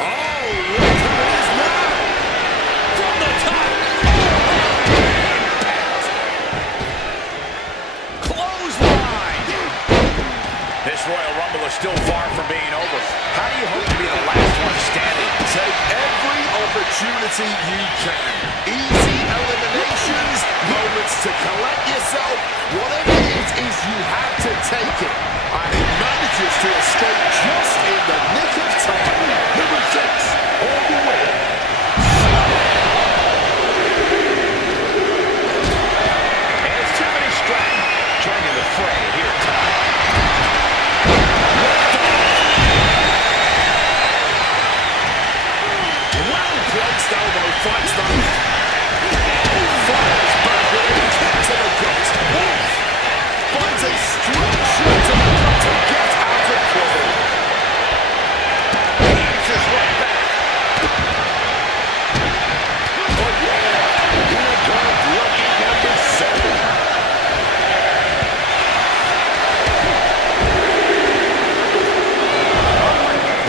Oh, look who it is now. From the top. Clothesline. This Royal Rumble is still far from being over. How do you hope to be the last one standing? Take every opportunity you can. Easy eliminations, moments to collect yourself. Whatever it is, you have to take it. And he manages to escape just in the nick of time. Number 6 on the way. And it's Tiffany Stratton joining the fray here tonight. Well-placed elbow finds the fires back with a kick to the gut. Finds a straight shot to the gut to get out of trouble. He's his way back. Oh, yeah. Here comes lucky number 7.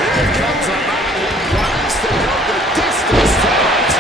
Here comes a man who plans to go the distance tonight.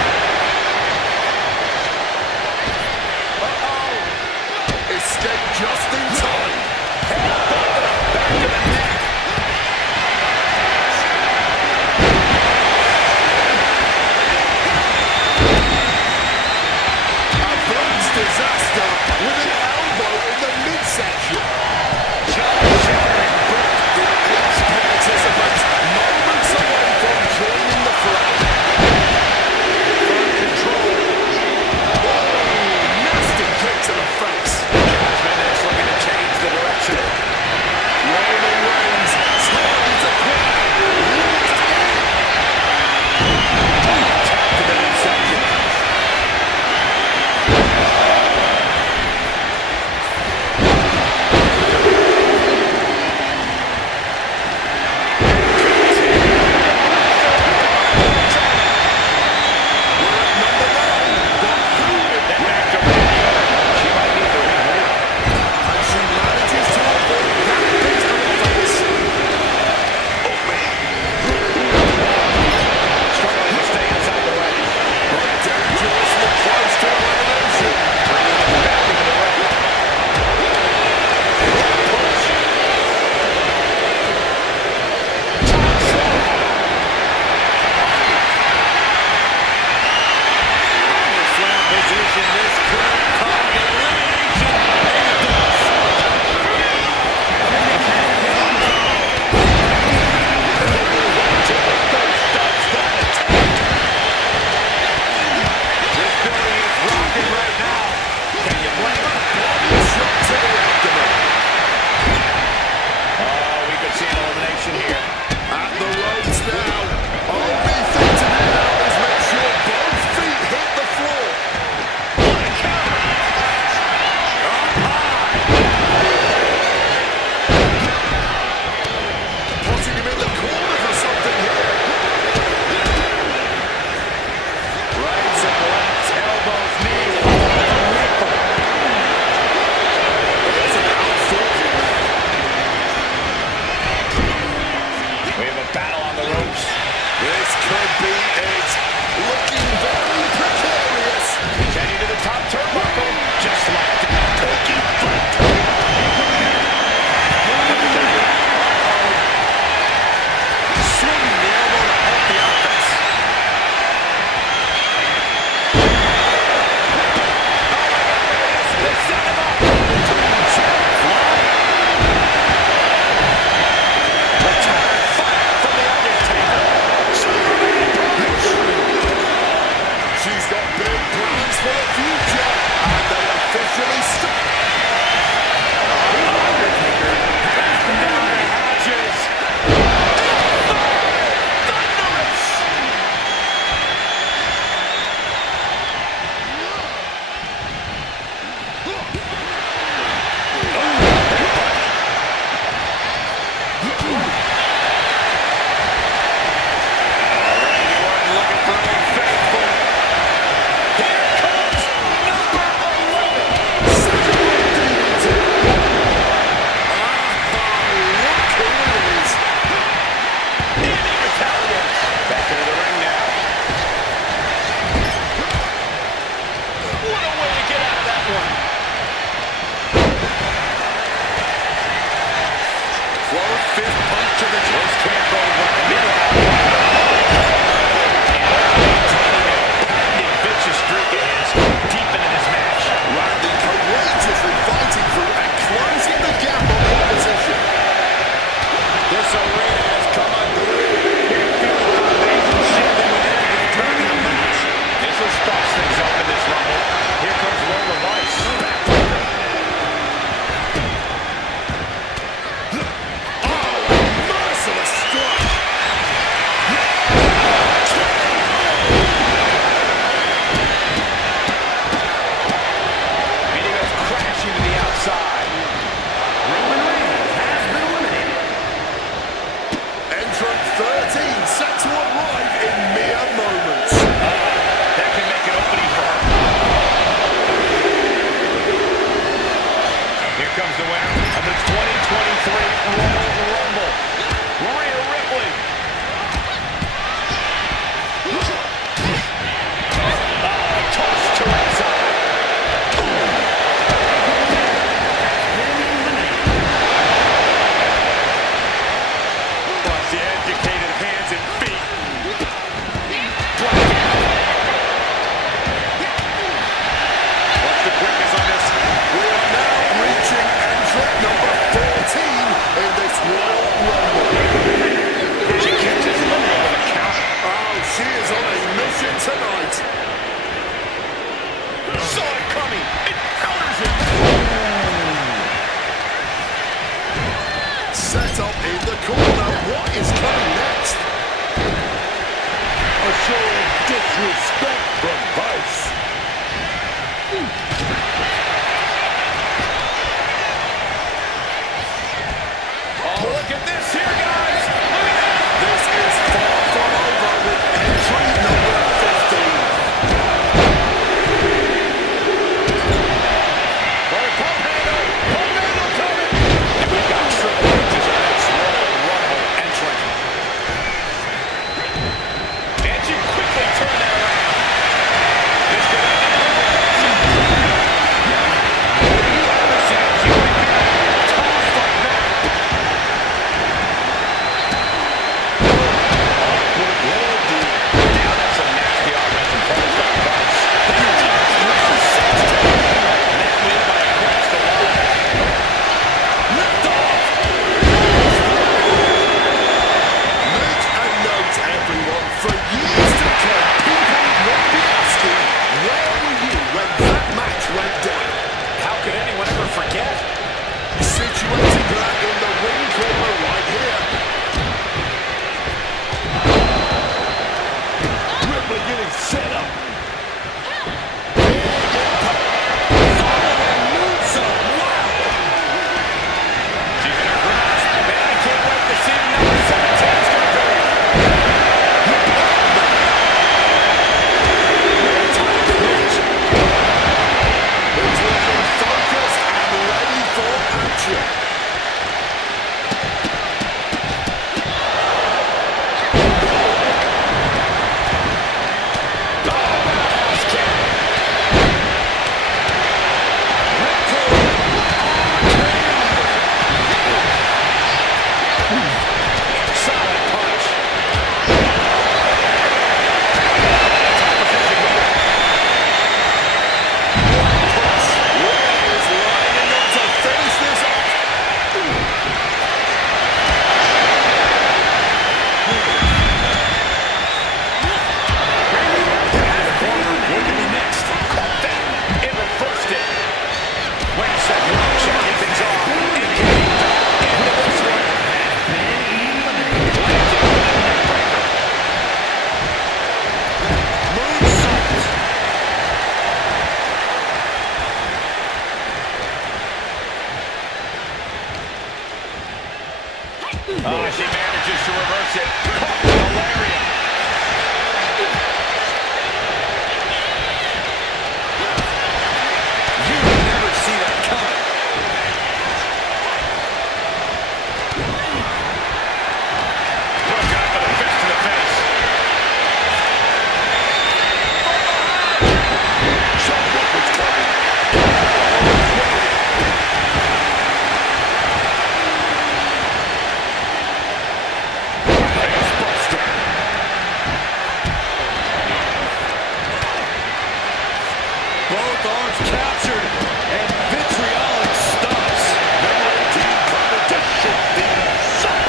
Both arms captured, and vitriolic stops. Number 18 coming to shoot things up.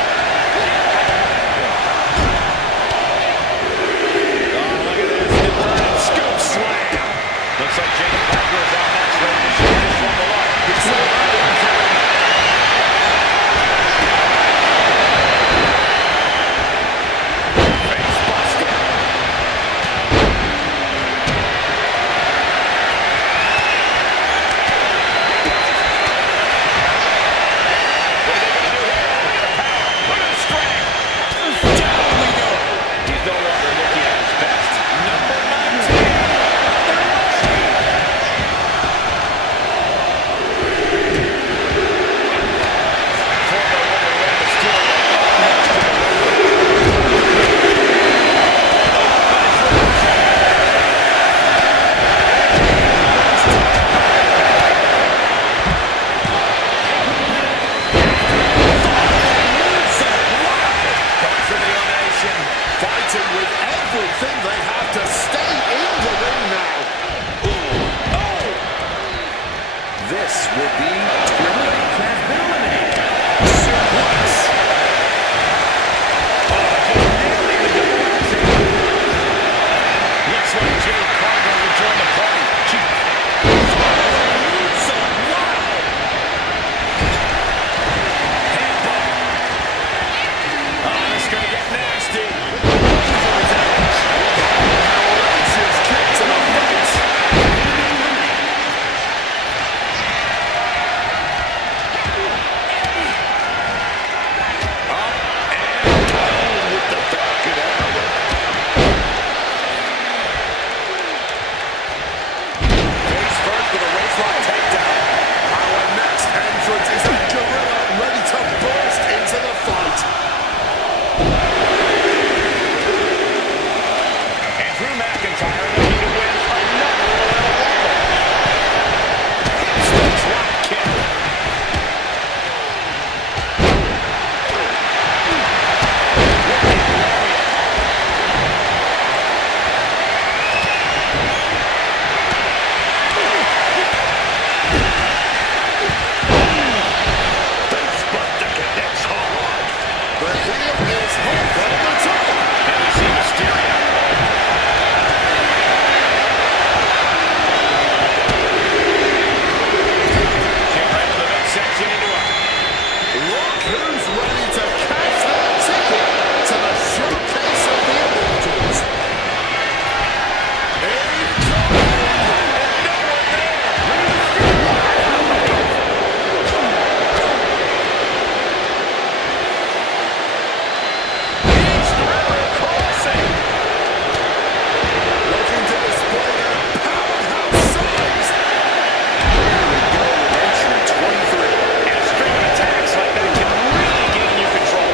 Oh, look at this. Inverted scoop slam. Looks like Jacob Parker is out next, ready to shoot this one to luck. It's so face buster. What are they going to do here? Look at the power. Look at the strength. Down we go. He's no longer looking at his best. Number 19. Fighting with everything they have to stay in the ring now. This will be Triple H has been eliminated. Suplex. Looks like Jay Carter will join the party. Oh, it's going to get nasty. Raises kick to the face. With the back of that. Face first with a waistlock takedown. Our next entrant is a gorilla ready to burst into the fight. And Drew McIntyre looking to win another Royal Rumble. Hits the drop kick. Facebuster connects hard. The heel is hot from the top. And we see Mysterio. Kick right to the midsection into a Look who's ready to cash their ticket to the showcase of the Immortals. Looking to display their powerhouse size. entry 23. And a string of attacks like that can really gain you control.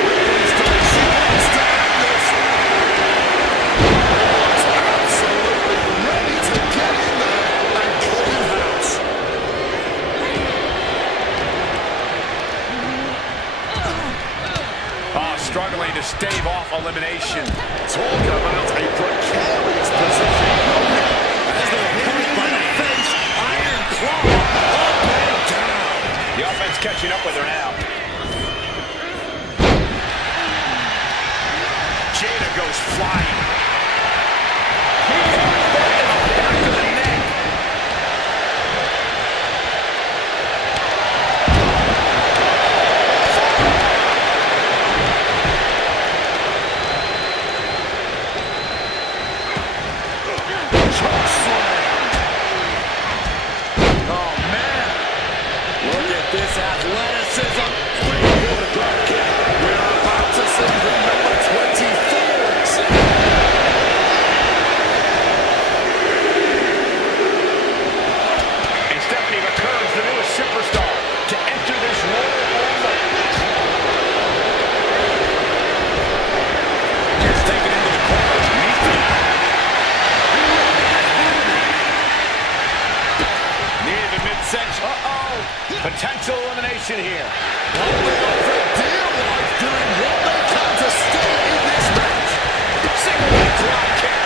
Ripley's done. She wants to end this. Is absolutely ready to get in there and clean house. Oh, struggling to stave off elimination. Talk about a precarious position. As they're hit by the face, iron claw up and down. The offense catching up with her now. Jada goes flying. Back to the neck. Choke slam. Oh, man. Look at this athleticism. We're about to see the number 24s. And Stephanie McCurry is the newest superstar to enter this Royal Rumble. Gets taken into the corner. Near the midsection. Potential elimination here. Holding up for dear life, doing what they can to stay in this match. Single leg drop kick.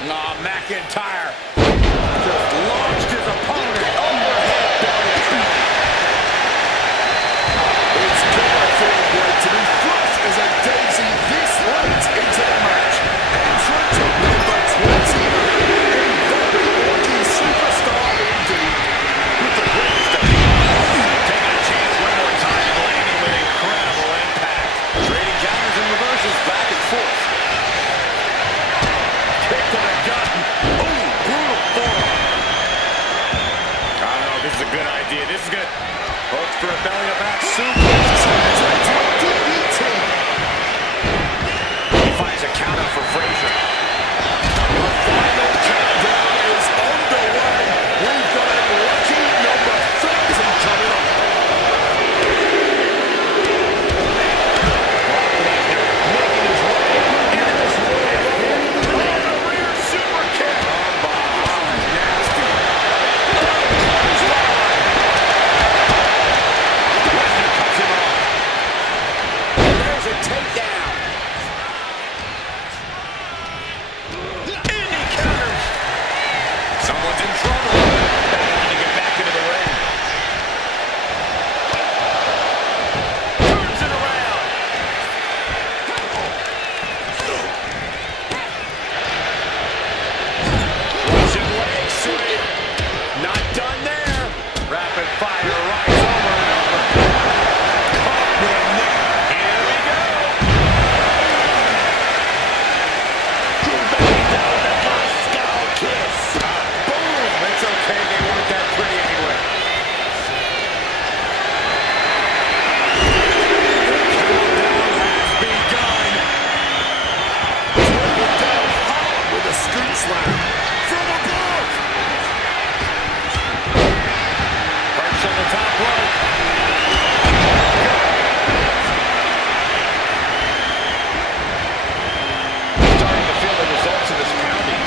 Oh, McIntyre just launched his opponent overhead belly drop. It's gonna feel great to be flush as a daisy this late into the match. Entrant number 29, a very lucky superstar indeed. With the greatest of Taking a chance one more time, landing with incredible impact. Trading counters and reverses back and forth. Kick to the gut. Oh, brutal forearm. I don't know if this is a good idea. This is good. Hopes for a belly-to-back suplex. DDT. He finds a counter for Frazier. The final countdown is underway. We've got a lucky number 30 coming up. Making his way into this Royal Rumble. Oh, the rear super kick. Oh, nasty. Lesnar cuts him off. There's a takedown. Indy counters. Someone's in trouble. Begging to get back into the ring. Turns it around. Russian leg sweep. Not done there. Rapid fire right over and over. Caught with a knee. Here we go. Back down with the Moscow kiss. Boom. It's okay. They weren't that pretty anyway. Countdown has begun. With a street slam from above. Perched on the top rope. Starting to feel the results of this pounding.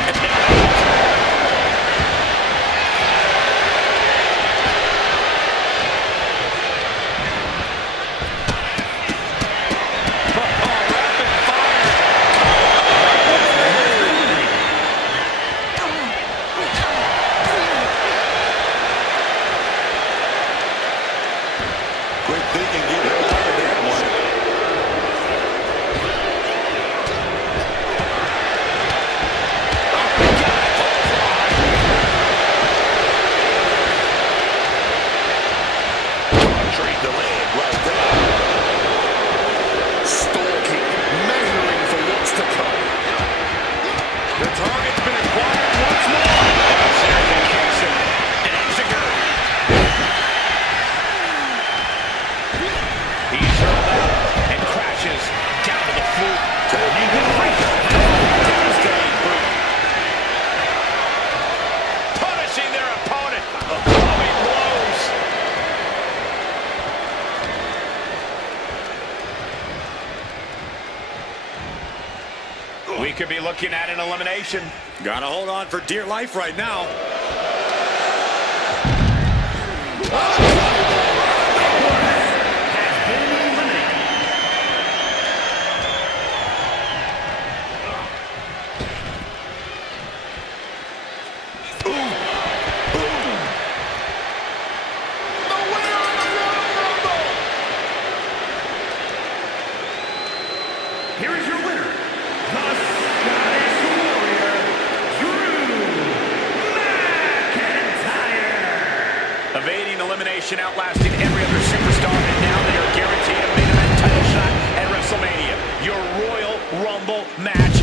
Rapid fire. Quick thinking, get her out of that one. Trade the leg right there. Stalking, measuring for what's to come. The target's been acquired once more. Sergey kicks him. And Exeter. He's hurled out and crashes down to the floor. Devastating boot. Punishing their opponent. Throwing blows. We could be looking at an elimination. Gotta hold on for dear life right now. Here is your winner, the Scottish Warrior, Drew McIntyre. Evading elimination, outlasting every other superstar, and now they are guaranteed a main event title shot at WrestleMania. Your Royal Rumble match